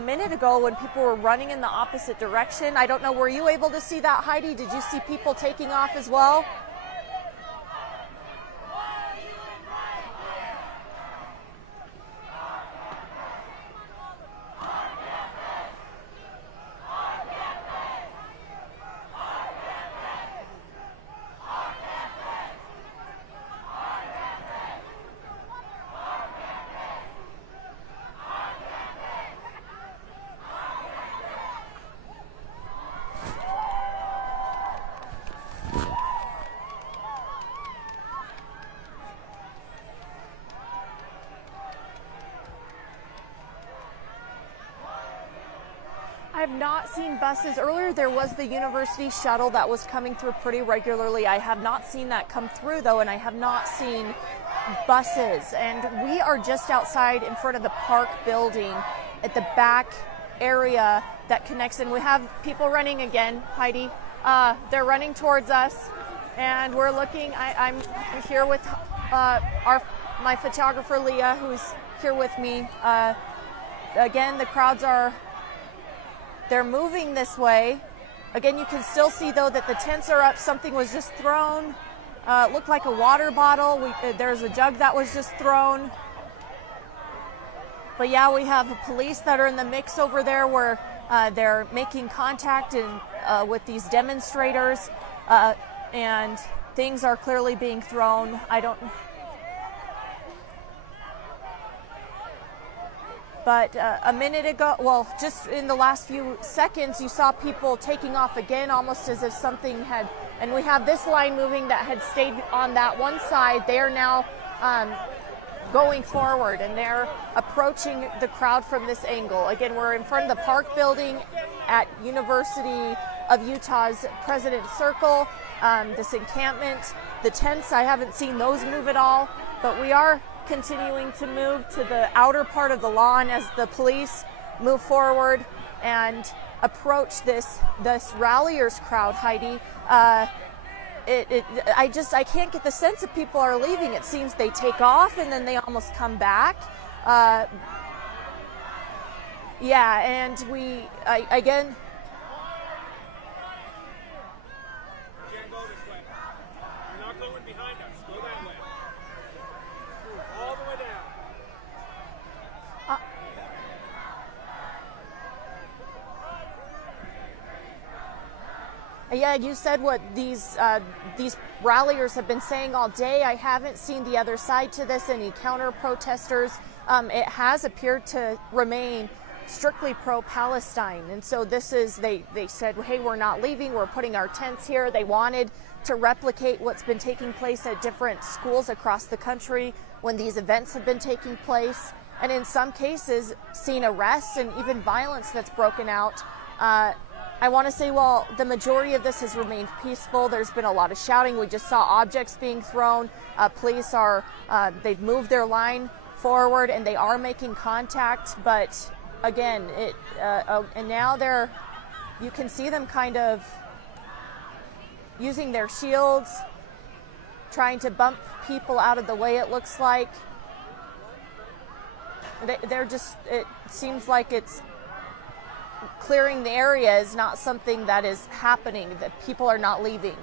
minute ago when people were running in the opposite direction. I don't know, were you able to see that, Heidi? Did you see people taking off as well? I have not seen buses. Earlier there was the university shuttle that was coming through pretty regularly. I have not seen that come through though, and I have not seen buses. And we are just outside in front of the park building at the back area that connects in. We have people running again, Heidi. They're running towards us, and we're looking. I'm here with my photographer Leah, who's here with me. Again, the crowds they're moving this way. Again, you can still see though that the tents are up. Something was just thrown. It looked like a water bottle. There's a jug that was just thrown. But yeah, we have police that are in the mix over there where they're making contact with these demonstrators, and things are clearly being thrown. But a minute ago, well, just in the last few seconds, you saw people taking off again, almost as if something had, and we have this line moving that had stayed on that one side. They are now going forward, and they're approaching the crowd from this angle. Again, we're in front of the park building at University of Utah's President's Circle. This encampment, the tents, I haven't seen those move at all, but we are continuing to move to the outer part of the lawn as the police move forward and approach this ralliers crowd, Heidi. I can't get the sense that people are leaving. It seems they take off and then they almost come back. Yeah, and again. Yeah, you said what these ralliers have been saying all day. I haven't seen the other side to this, any counter protesters. It has appeared to remain strictly pro-Palestine. And so this is, they said, hey, we're not leaving, we're putting our tents here. They wanted to replicate what's been taking place at different schools across the country when these events have been taking place. And in some cases, seen arrests and even violence that's broken out. I want to say, while the majority of this has remained peaceful, there's been a lot of shouting. We just saw objects being thrown. Police they've moved their line forward and they are making contact. But again, and now you can see them kind of using their shields, trying to bump people out of the way, it looks like. It seems like it's clearing the area is not something that is happening, that people are not leaving.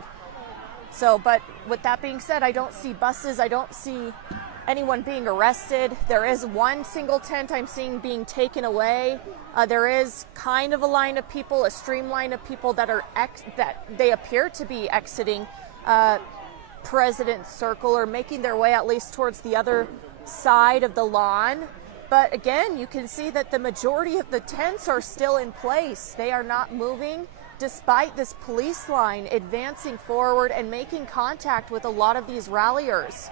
So, but with that being said, I don't see buses, I don't see anyone being arrested. There is one single tent I'm seeing being taken away. There is kind of a line of people, a streamline of people that they appear to be exiting President's Circle or making their way at least towards the other side of the lawn. But again, you can see that the majority of the tents are still in place. They are not moving despite this police line advancing forward and making contact with a lot of these ralliers.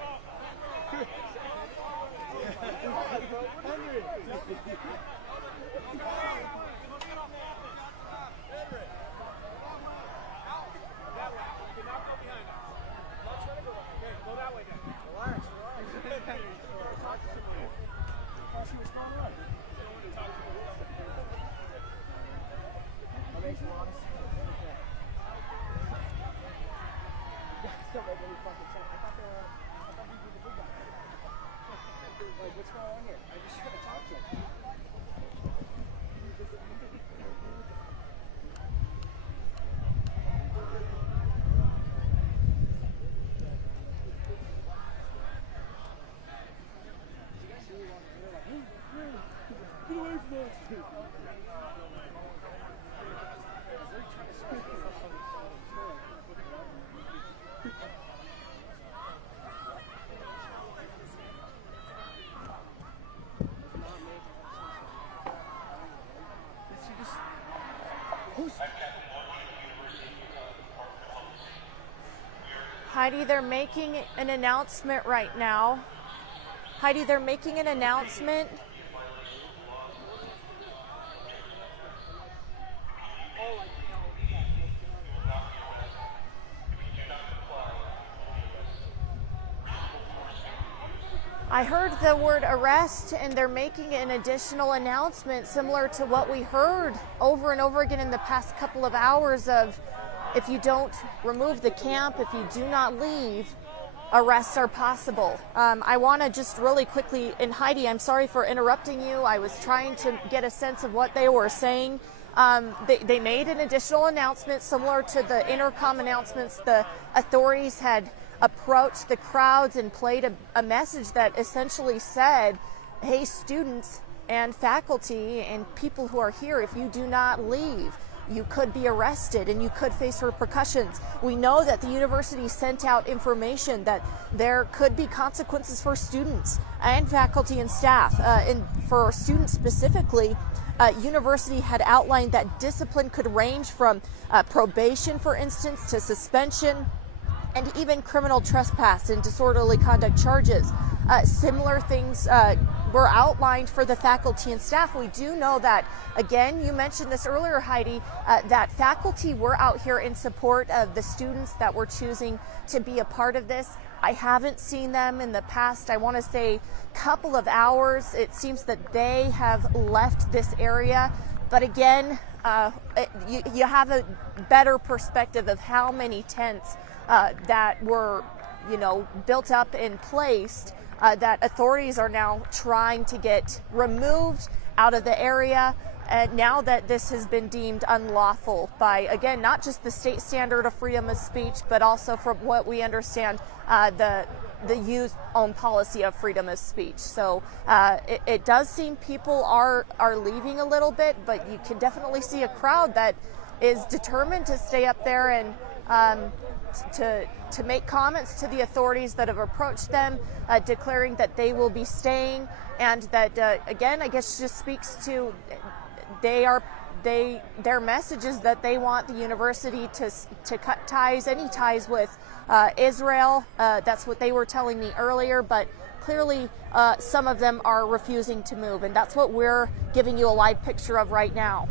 Heidi, they're making an announcement right now. Heidi, they're making an announcement. I heard the word arrest, and they're making an additional announcement similar to what we heard over and over again in the past couple of hours of, if you don't remove the camp, if you do not leave, arrests are possible. I want to just really quickly, and Heidi, I'm sorry for interrupting you. I was trying to get a sense of what they were saying. They made an additional announcement similar to the intercom announcements. The authorities had approached the crowds and played a message that essentially said, hey, students and faculty and people who are here, if you do not leave, you could be arrested and you could face repercussions. We know that the university sent out information that there could be consequences for students and faculty and staff. And for students specifically, university had outlined that discipline could range from probation, for instance, to suspension, and even criminal trespass and disorderly conduct charges. Similar things were outlined for the faculty and staff. We do know that, again, you mentioned this earlier, Heidi, that faculty were out here in support of the students that were choosing to be a part of this. I haven't seen them in the past, I want to say, couple of hours. It seems that they have left this area. But again, you have a better perspective of how many tents that were, built up and placed that authorities are now trying to get removed out of the area. And now that this has been deemed unlawful by, again, not just the state standard of freedom of speech, but also from what we understand, the U's own policy of freedom of speech. So it does seem people are leaving a little bit, but you can definitely see a crowd that is determined to stay up there and to make comments to the authorities that have approached them, declaring that they will be staying, and that again, I guess just speaks to their message is that they want the university to cut ties, any ties with Israel. That's what they were telling me earlier, but clearly some of them are refusing to move, and that's what we're giving you a live picture of right now.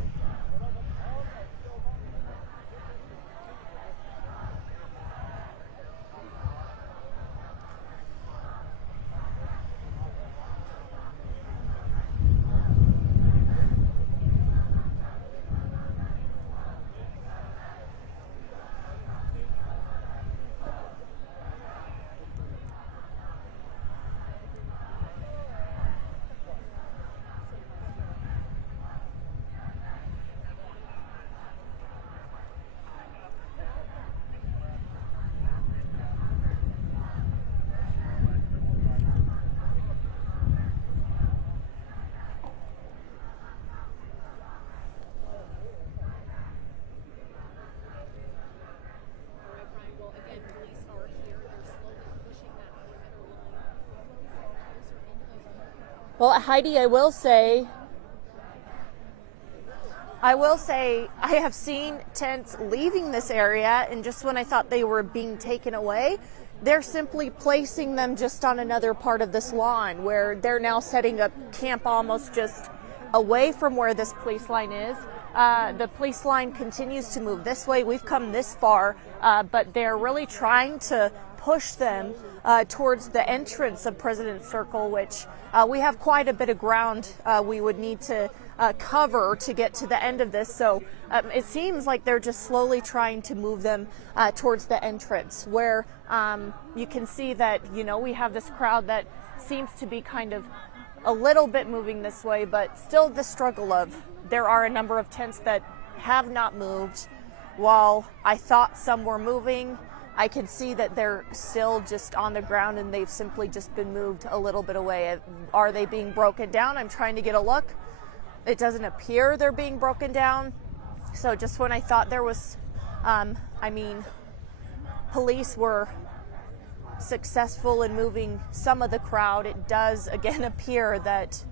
Well, Heidi, I will say I have seen tents leaving this area, and just when I thought they were being taken away, they're simply placing them just on another part of this lawn, where they're now setting up camp almost just away from where this police line is. The police line continues to move this way. We've come this far, but they're really trying to push them towards the entrance of President's Circle, which we have quite a bit of ground we would need to cover to get to the end of this. So it seems like they're just slowly trying to move them towards the entrance, where you can see that, you know, we have this crowd that seems to be kind of a little bit moving this way, but still the struggle of there are a number of tents that have not moved. While I thought some were moving, I can see that they're still just on the ground, and they've simply just been moved a little bit away. Are they being broken down? I'm trying to get a look. It doesn't appear they're being broken down. So just when I thought there was, police were successful in moving some of the crowd, it does again appear that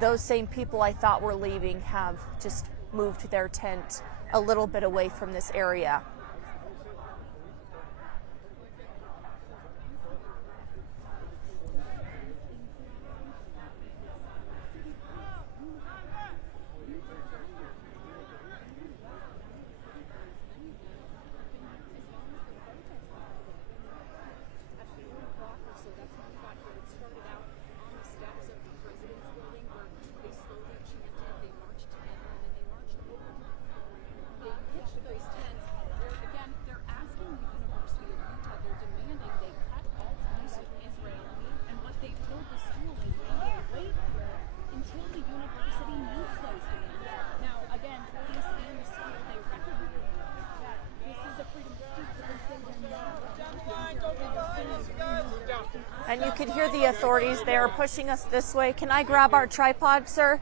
those same people I thought were leaving have just moved their tent a little bit away from this area. And you can hear the authorities there pushing us this way. Can I grab our tripod, sir?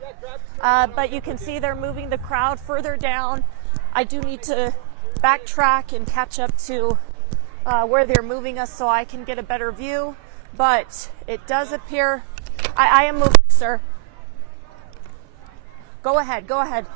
But you can see they're moving the crowd further down. I do need to backtrack and catch up to where they're moving us so I can get a better view. But it does appear I am moving, sir. Go ahead, go ahead.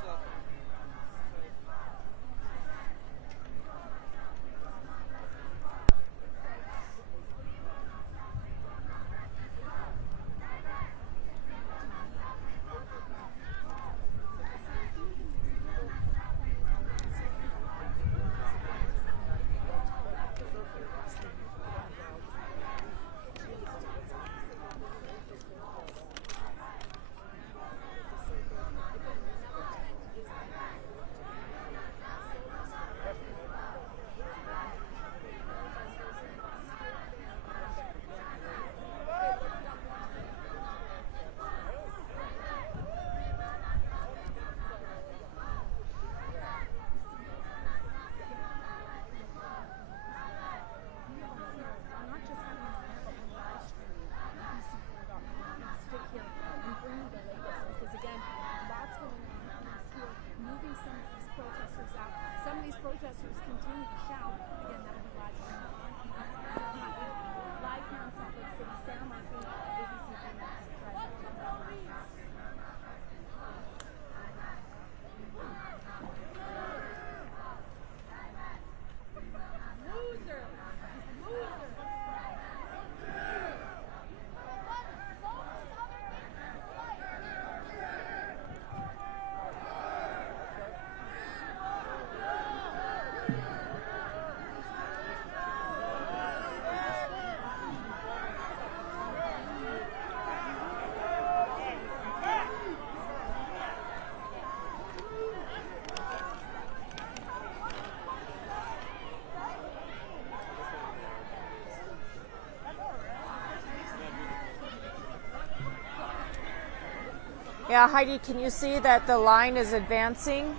Yeah, Heidi, can you see that the line is advancing?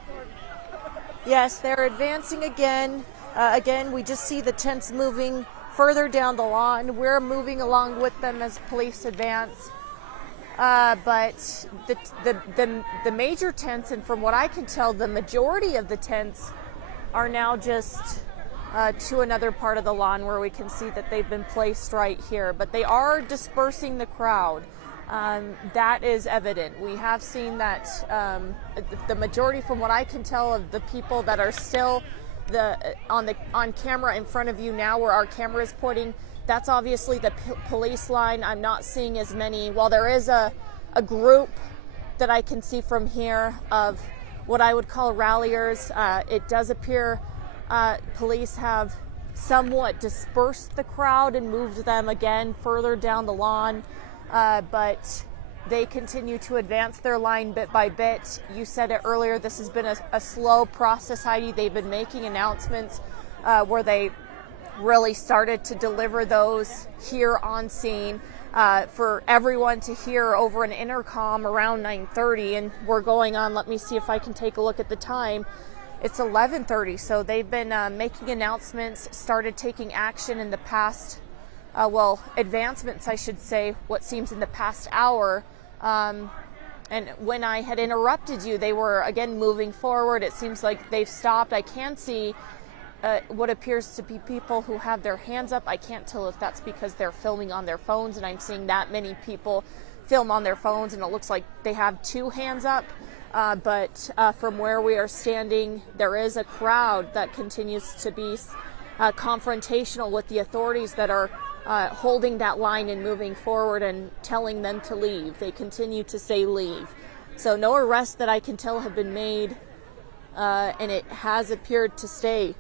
Yes, they're advancing again. Again, we just see the tents moving further down the lawn. We're moving along with them as police advance. But the major tents, and from what I can tell, the majority of the tents are now just to another part of the lawn where we can see that they've been placed right here. But they are dispersing the crowd. That is evident. We have seen that the majority, from what I can tell, of the people that are still on camera in front of you now, where our camera is pointing, that's obviously the police line. I'm not seeing as many. While there is a group that I can see from here of what I would call ralliers, it does appear police have somewhat dispersed the crowd and moved them again further down the lawn. But they continue to advance their line bit by bit. You said it earlier, this has been a slow process, Heidi. They've been making announcements where they really started to deliver those here on scene for everyone to hear over an intercom around 9:30. And we're going on, let me see if I can take a look at the time. It's 11:30, so they've been making announcements, started taking action in the past advancements, I should say, what seems in the past hour. And when I had interrupted you, they were again moving forward. It seems like they've stopped. I can see what appears to be people who have their hands up. I can't tell if that's because they're filming on their phones, and I'm seeing that many people film on their phones, and it looks like they have two hands up. But from where we are standing, there is a crowd that continues to be confrontational with the authorities that are holding that line and moving forward and telling them to leave. They continue to say leave. So no arrests that I can tell have been made, and it has appeared to stay,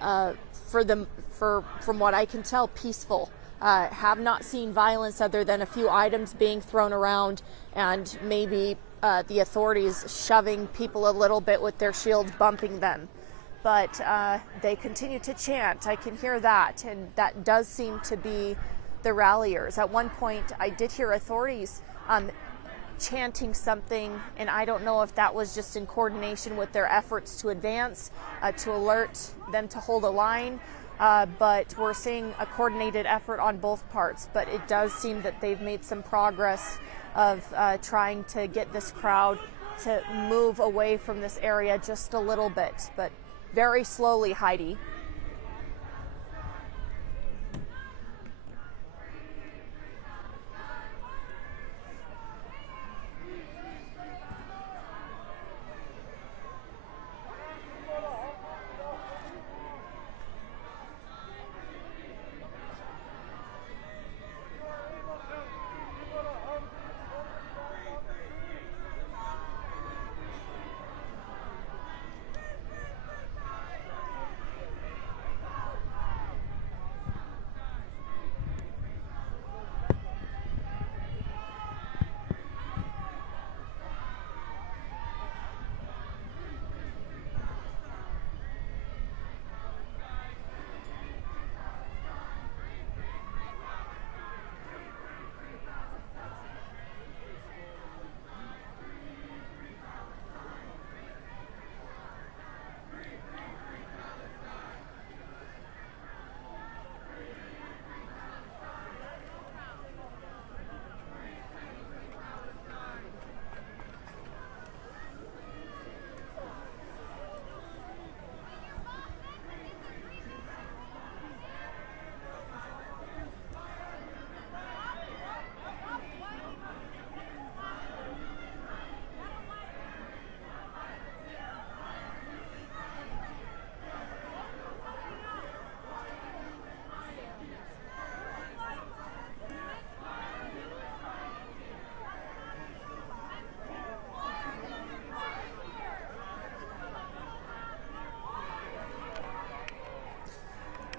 from what I can tell, peaceful. Have not seen violence other than a few items being thrown around and maybe the authorities shoving people a little bit with their shields, bumping them. But they continue to chant. I can hear that, and that does seem to be the ralliers. At one point, I did hear authorities chanting something, and I don't know if that was just in coordination with their efforts to advance, to alert them to hold a line, but we're seeing a coordinated effort on both parts. But it does seem that they've made some progress of trying to get this crowd to move away from this area just a little bit, but very slowly, Heidi.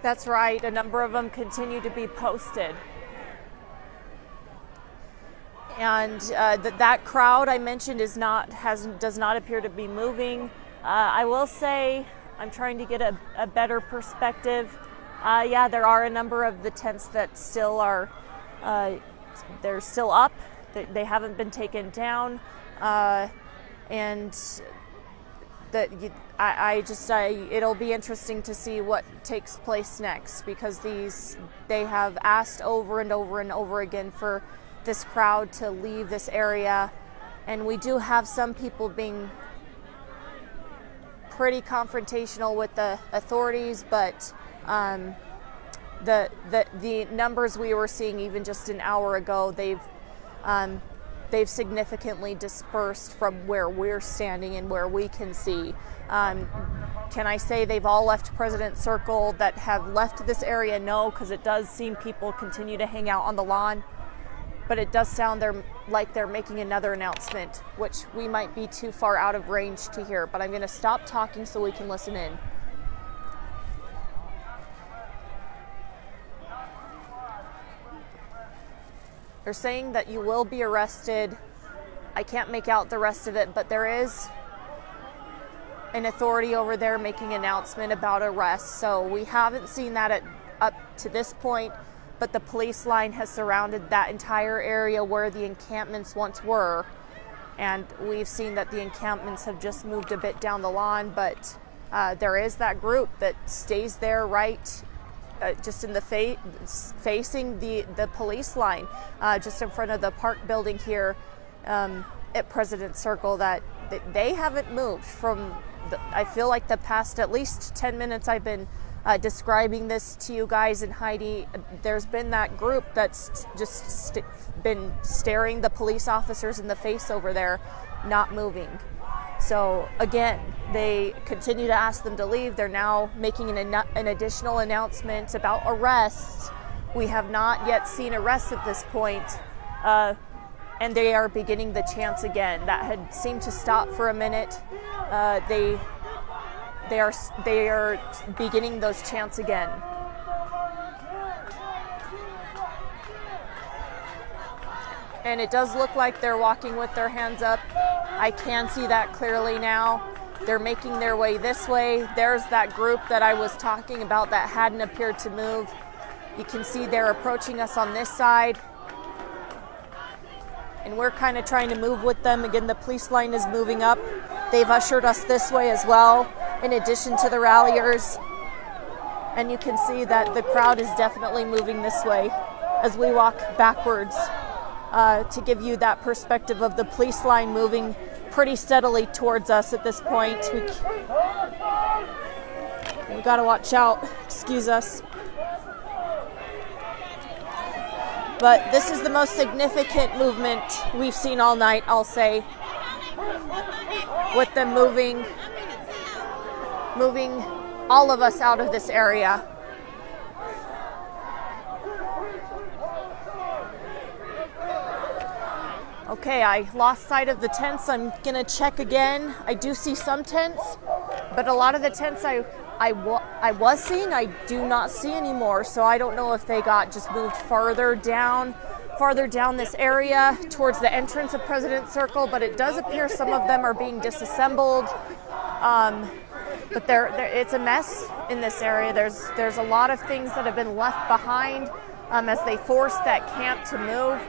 That's right. A number of them continue to be posted. And that crowd I mentioned does not appear to be moving. I will say, I'm trying to get a better perspective. Yeah, there are a number of the tents that still are, they're still up. They haven't been taken down. and that it'll be interesting to see what takes place next, because they have asked over and over and over again for this crowd to leave this area, and we do have some people being pretty confrontational with the authorities, but the numbers we were seeing even just an hour ago, they've significantly dispersed from where we're standing and where we can see. Can I say they've all left President Circle that have left this area? No, because it does seem people continue to hang out on the lawn, but it does sound like they're making another announcement, which we might be too far out of range to hear, but I'm going to stop talking so we can listen in. They're saying that you will be arrested. I can't make out the rest of it, but there is an authority over there making an announcement about arrests. So we haven't seen that up to this point, but the police line has surrounded that entire area where the encampments once were. And we've seen that the encampments have just moved a bit down the lawn, but there is that group that stays there just in the facing the police line, just in front of the park building here at President Circle, that they haven't moved from I feel like the past at least 10 minutes I've been describing this to you guys and Heidi. There's been that group that's just been staring the police officers in the face over there, not moving. So again, they continue to ask them to leave. They're now making an additional announcement about arrests. We have not yet seen arrests at this point, and they are beginning the chants again. That had seemed to stop for a minute. They are beginning those chants again. And it does look like they're walking with their hands up. I can see that clearly now. They're making their way this way. There's that group that I was talking about that hadn't appeared to move. You can see they're approaching us on this side. And we're kind of trying to move with them. Again, the police line is moving up. They've ushered us this way as well, in addition to the ralliers. And you can see that the crowd is definitely moving this way as we walk backwards. To give you that perspective of the police line moving pretty steadily towards us at this point. We gotta watch out, excuse us. But this is the most significant movement we've seen all night, I'll say. With them moving all of us out of this area. Okay, I lost sight of the tents. I'm gonna check again. I do see some tents, but a lot of the tents I was seeing, I do not see anymore. So I don't know if they got just moved farther down this area towards the entrance of President Circle, but it does appear some of them are being disassembled. But it's a mess in this area. There's a lot of things that have been left behind as they force that camp to move.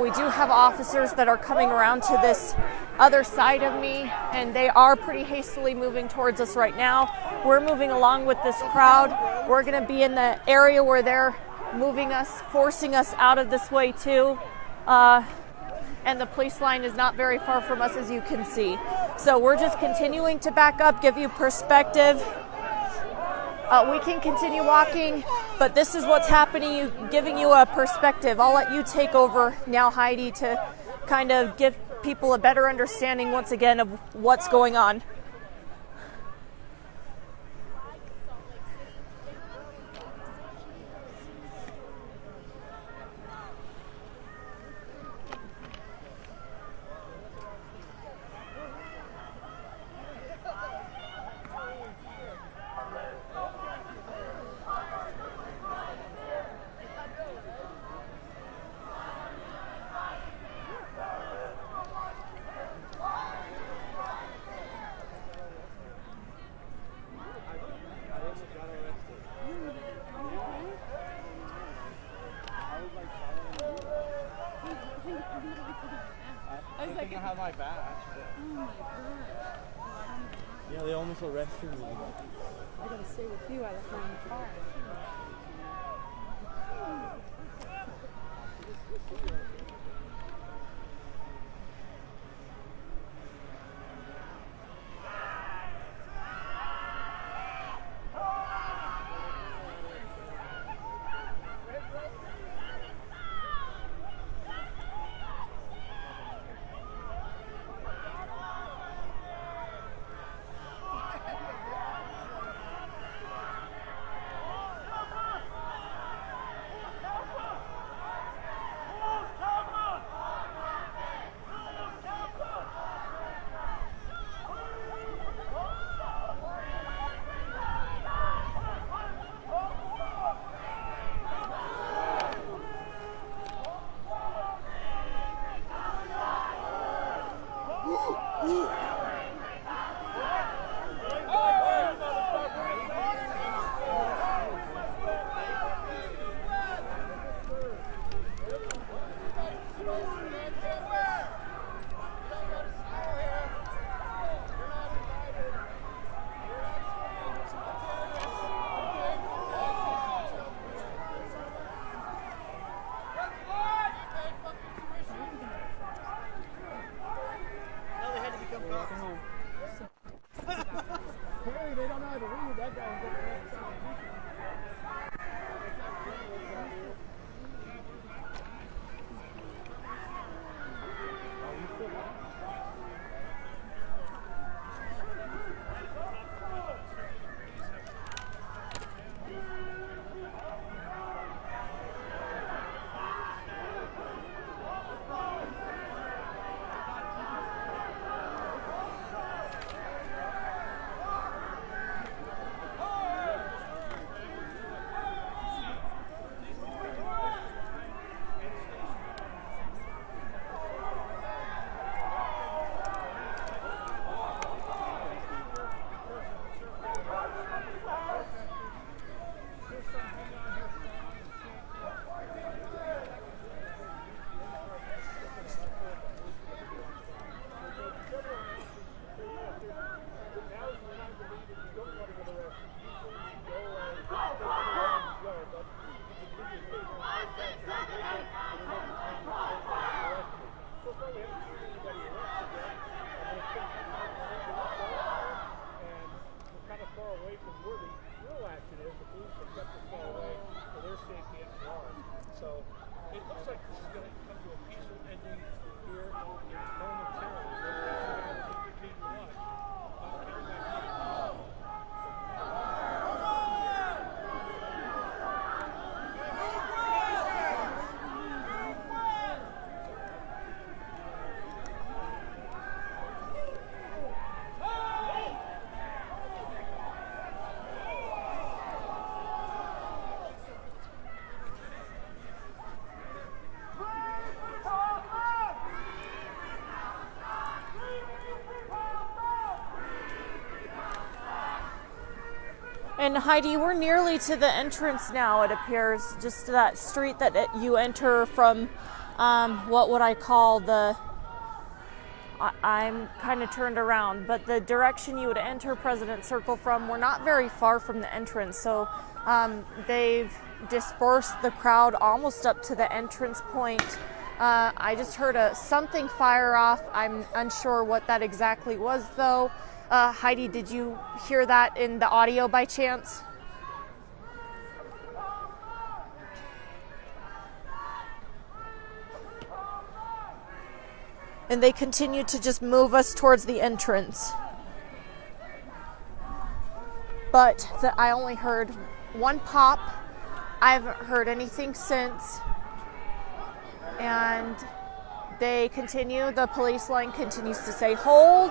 We do have officers that are coming around to this other side of me, and they are pretty hastily moving towards us right now. We're moving along with this crowd. We're going to be in the area where they're moving us, forcing us out of this way too. And the police line is not very far from us, as you can see. So we're just continuing to back up, give you perspective. We can continue walking, but this is what's happening, giving you a perspective. I'll let you take over now, Heidi, to kind of give people a better understanding once again of what's going on. I can have my badge. Oh my god. Yeah, they almost arrested me. I gotta stay with you. I left mine in the car. And Heidi, we're nearly to the entrance now, it appears, just to that street that you enter from, what would I call I'm kind of turned around, but the direction you would enter President Circle from, we're not very far from the entrance. So they've dispersed the crowd almost up to the entrance point. I just heard something fire off. I'm unsure what that exactly was, though. Heidi, did you hear that in the audio by chance? And they continue to just move us towards the entrance. But I only heard one pop. I haven't heard anything since. And they continue, the police line continues to say hold,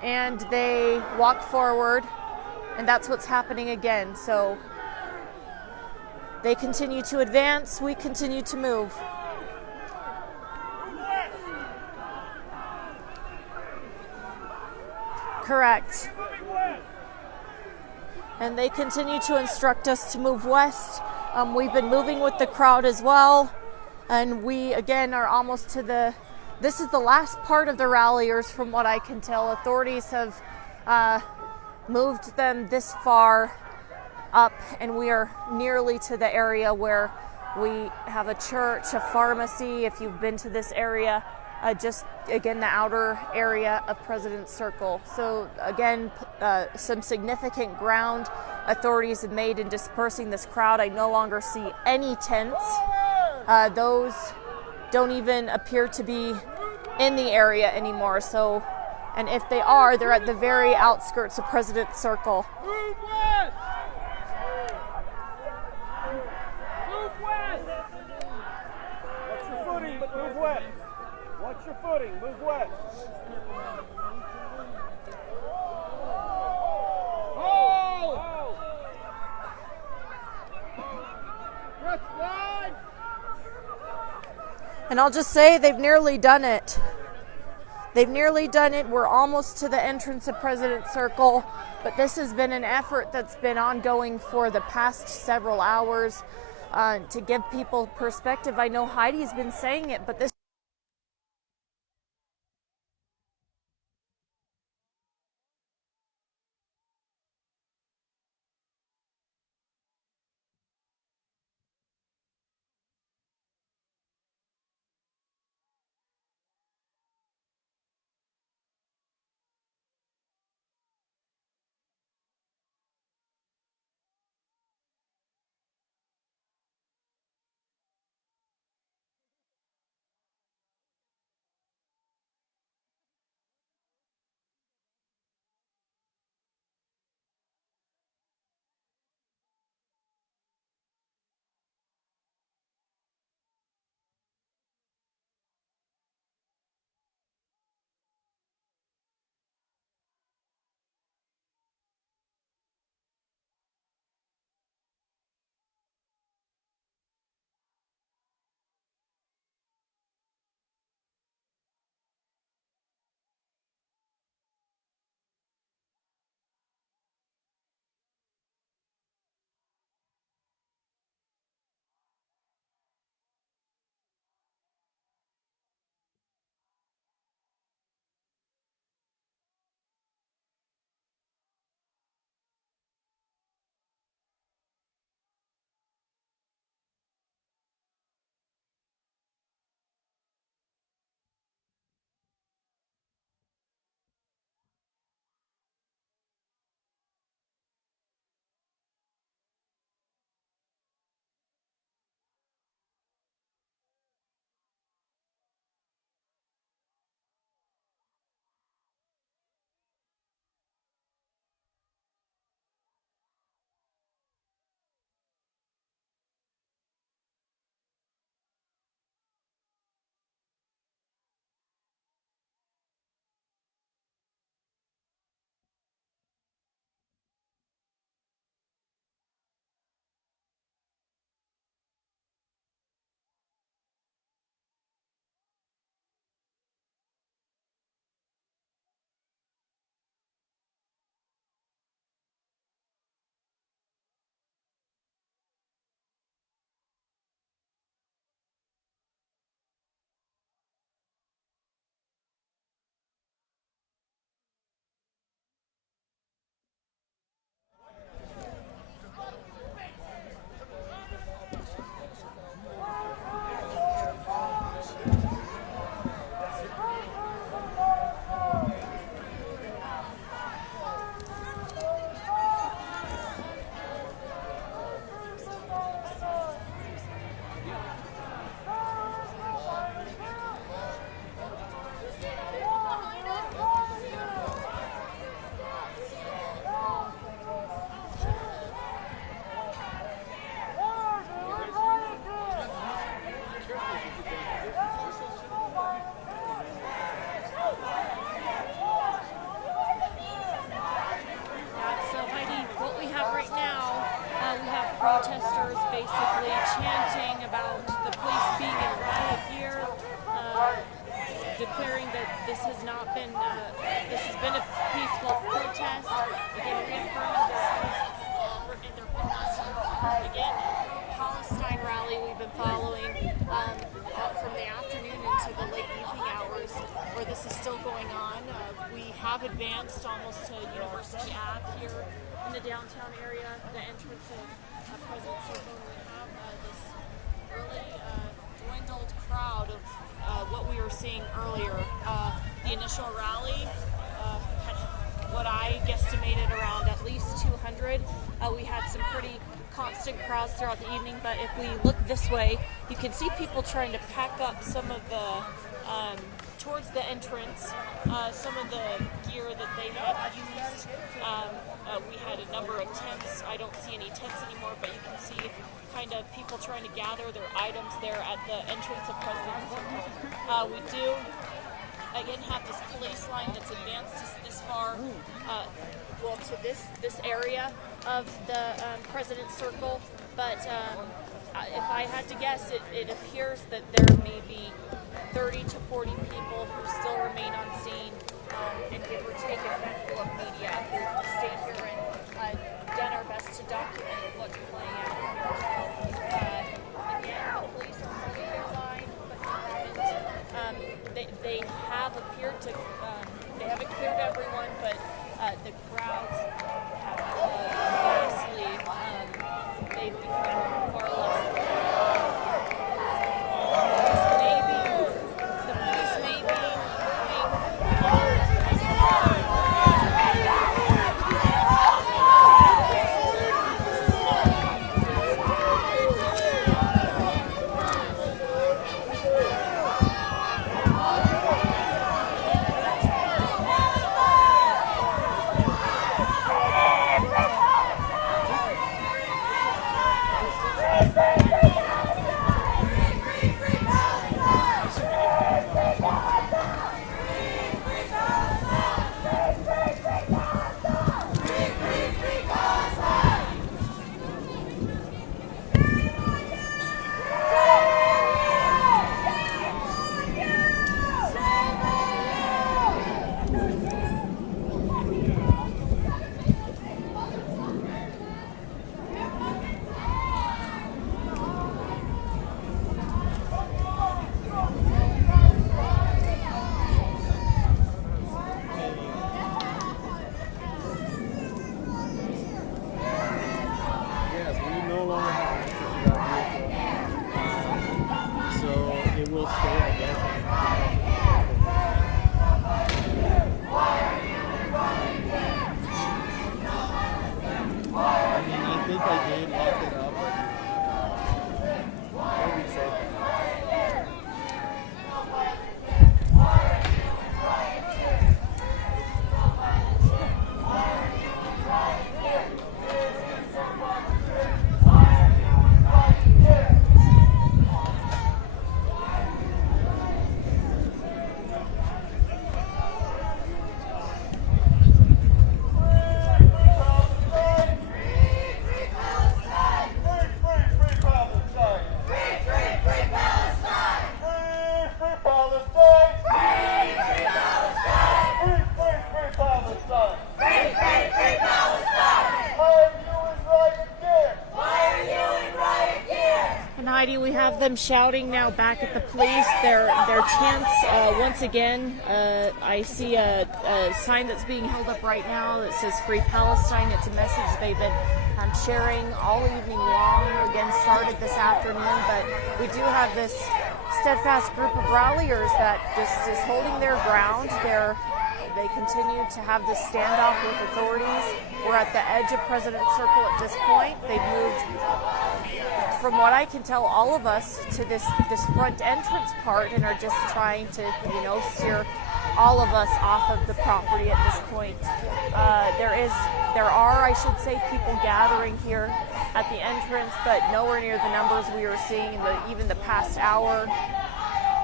and they walk forward, and that's what's happening again. So they continue to advance, we continue to move. Correct. And they continue to instruct us to move west. We've been moving with the crowd as well. And we, again, are almost to the this is the last part of the ralliers from what I can tell. Authorities have moved them this far up, and we are nearly to the area where we have a church, a pharmacy, if you've been to this area, just again the outer area of President's Circle. So again, some significant ground authorities have made in dispersing this crowd. I no longer see any tents. Those don't even appear to be in the area anymore. So, and if they are, they're at the very outskirts of President's Circle. Move west. Watch your footing. Move west. And I'll just say they've nearly done it. They've nearly done it. We're almost to the entrance of President's Circle, but this has been an effort that's been ongoing for the past several hours to give people perspective. I know Heidi's been saying it, but this protesters basically chanting about the police being in riot gear, declaring that this has not been, this has been a peaceful protest. Again, reaffirming their again, Palestine rally we've been following from the afternoon into the late evening hours. have advanced almost to University Ave here in the downtown area, the entrance of President Circle. We have this really dwindled crowd of what we were seeing earlier. The initial rally had what I guesstimated around at least 200. We had some pretty constant crowds throughout the evening, but if we look this way, you can see people trying to pack up some of the towards the entrance, some of the gear that they had used. We had a number of tents. I don't see any tents anymore, but you can see kind of people trying to gather their items there at the entrance of President Circle. We do, again, have this police line that's advanced this far, to this area of the President Circle, but if I had to guess, it appears that there may be 30 to 40 people who still remain on scene, and give or take a handful of media who've stayed here and done our best to document what's playing out here. So, again, the police are holding their line, but they have appeared to, they haven't cleared everyone, but the crowds have vastly, they've become far less. We have them shouting now back at the police. Their chants once again. I see a sign that's being held up right now that says "Free Palestine." It's a message they've been sharing all evening long. Again, started this afternoon, but we do have this steadfast group of ralliers that just is holding their ground. They continue to have this standoff with authorities. We're at the edge of President Circle at this point. They've moved, from what I can tell, all of us to this front entrance part and are just trying to, steer all of us off of the property at this point. There are, I should say, people gathering here at the entrance, but nowhere near the numbers we were seeing in even the past hour.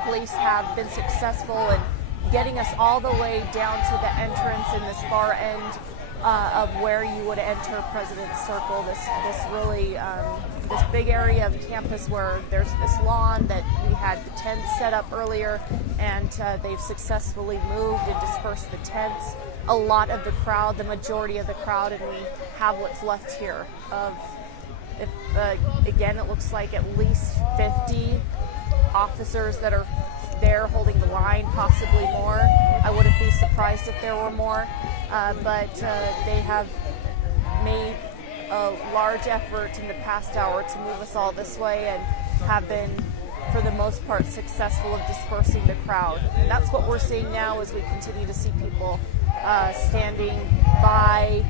Police have been successful in getting us all the way down to the entrance in this far end of where you would enter President's Circle. This really this big area of campus where there's this lawn that we had the tents set up earlier, and they've successfully moved and dispersed the tents. A lot of the crowd, the majority of the crowd, and we have what's left here of, again, it looks like at least 50 officers that are there holding the line, possibly more. I wouldn't be surprised if there were more, but they have made a large effort in the past hour to move us all this way and have been, for the most part, successful of dispersing the crowd. And that's what we're seeing now as we continue to see people standing by,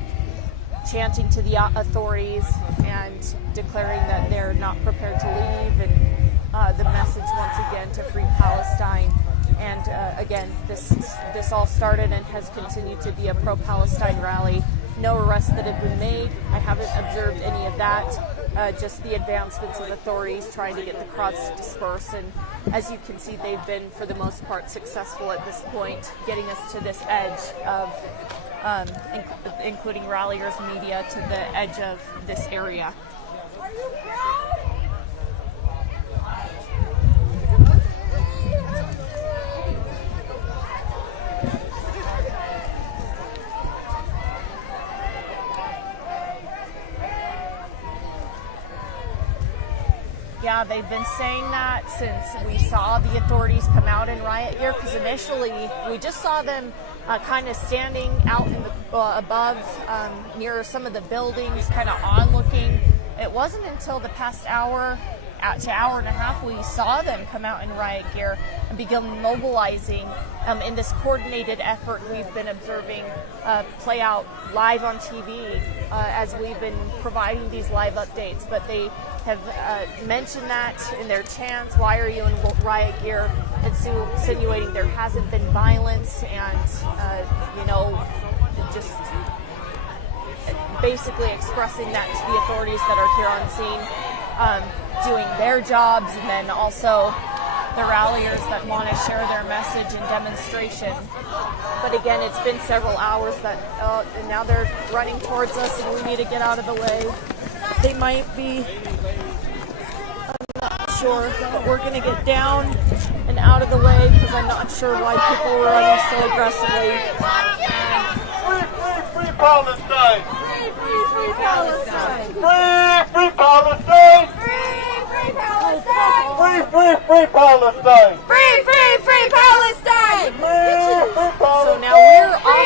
chanting to the authorities and declaring that they're not prepared to leave, and the message once again to free Palestine. And again, this all started and has continued to be a pro-Palestine rally. No arrests that have been made. I haven't observed any of that. Just the advancements of authorities trying to get the crowds to disperse. And as you can see, they've been, for the most part, successful at this point, getting us to this edge of, including ralliers, media, to the edge of this area. Yeah, they've been saying that since we saw the authorities come out in riot gear, because initially we just saw them kind of standing out in the, above near some of the buildings, kind of on-looking. It wasn't until the past hour to hour and a half we saw them come out in riot gear and begin mobilizing in this coordinated effort we've been observing play out live on TV as we've been providing these live updates. But they have mentioned that in their chants. Why are you in riot gear? Insinuating there hasn't been violence, and just basically expressing that to the authorities that are here on scene, doing their jobs, and then also the ralliers that want to share their message and demonstration. But again, it's been several hours that, and now they're running towards us, and we need to get out of the way. They might be, I'm not sure, but we're going to get down and out of the way because I'm not sure why people were running so aggressively. Free Palestine! Free Palestine! Free Palestine! Free Palestine! Free Palestine! Free Palestine! So now we're off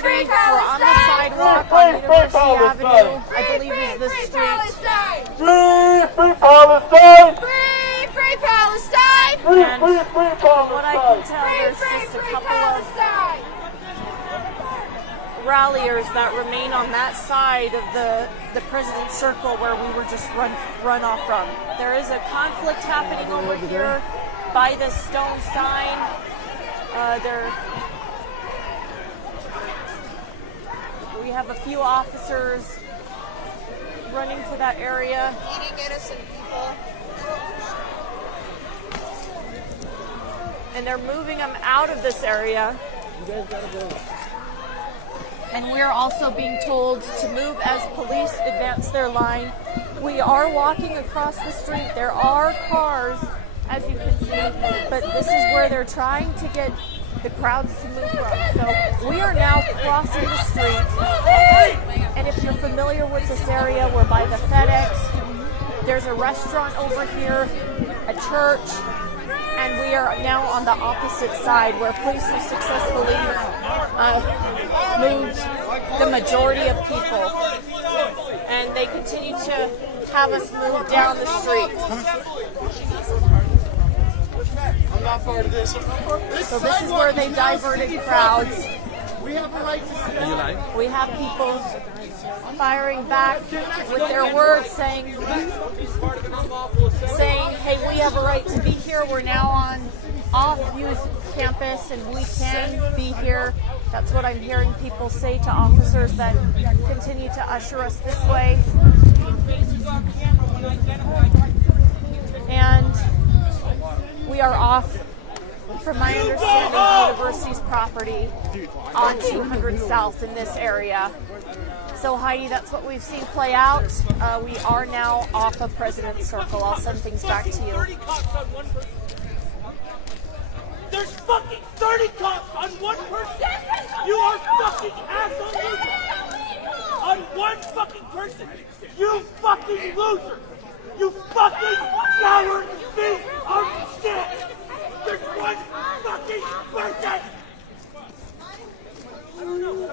property. We're on the sidewalk on University Avenue. I believe is this street. Free Palestine! Free Palestine! And what I can tell, there's just a couple of ralliers that remain on that side of the President's Circle where we were just run off from. There is a conflict happening over here by the stone sign. We have a few officers running to that area. Eating innocent people. And they're moving them out of this area. You guys gotta go. And we're also being told to move as police advance their line. We are walking across the street. There are cars, as you can see, but this is where they're trying to get the crowds to move from. So we are now crossing the street. And if you're familiar with this area, we're by the FedEx. There's a restaurant over here, a church, and we are now on the opposite side where police have successfully moved the majority of people. And they continue to have us move down the street. I'm not part of this. So this is where they diverted crowds. We have a right to sit. We have people firing back with their words saying, hey, we have a right to be here. We're now on off-use campus and we can be here. That's what I'm hearing people say to officers that continue to usher us this way. And we are off, from my understanding, the university's property on 200 South in this area. So Heidi, that's what we've seen play out. We are now off of President's Circle. I'll send things back to you. There's fucking 30 cops on one person! You are fucking assholes! On one fucking person! You fucking loser! You fucking coward piece of shit! There's one anyone's fucking birthday! I don't know.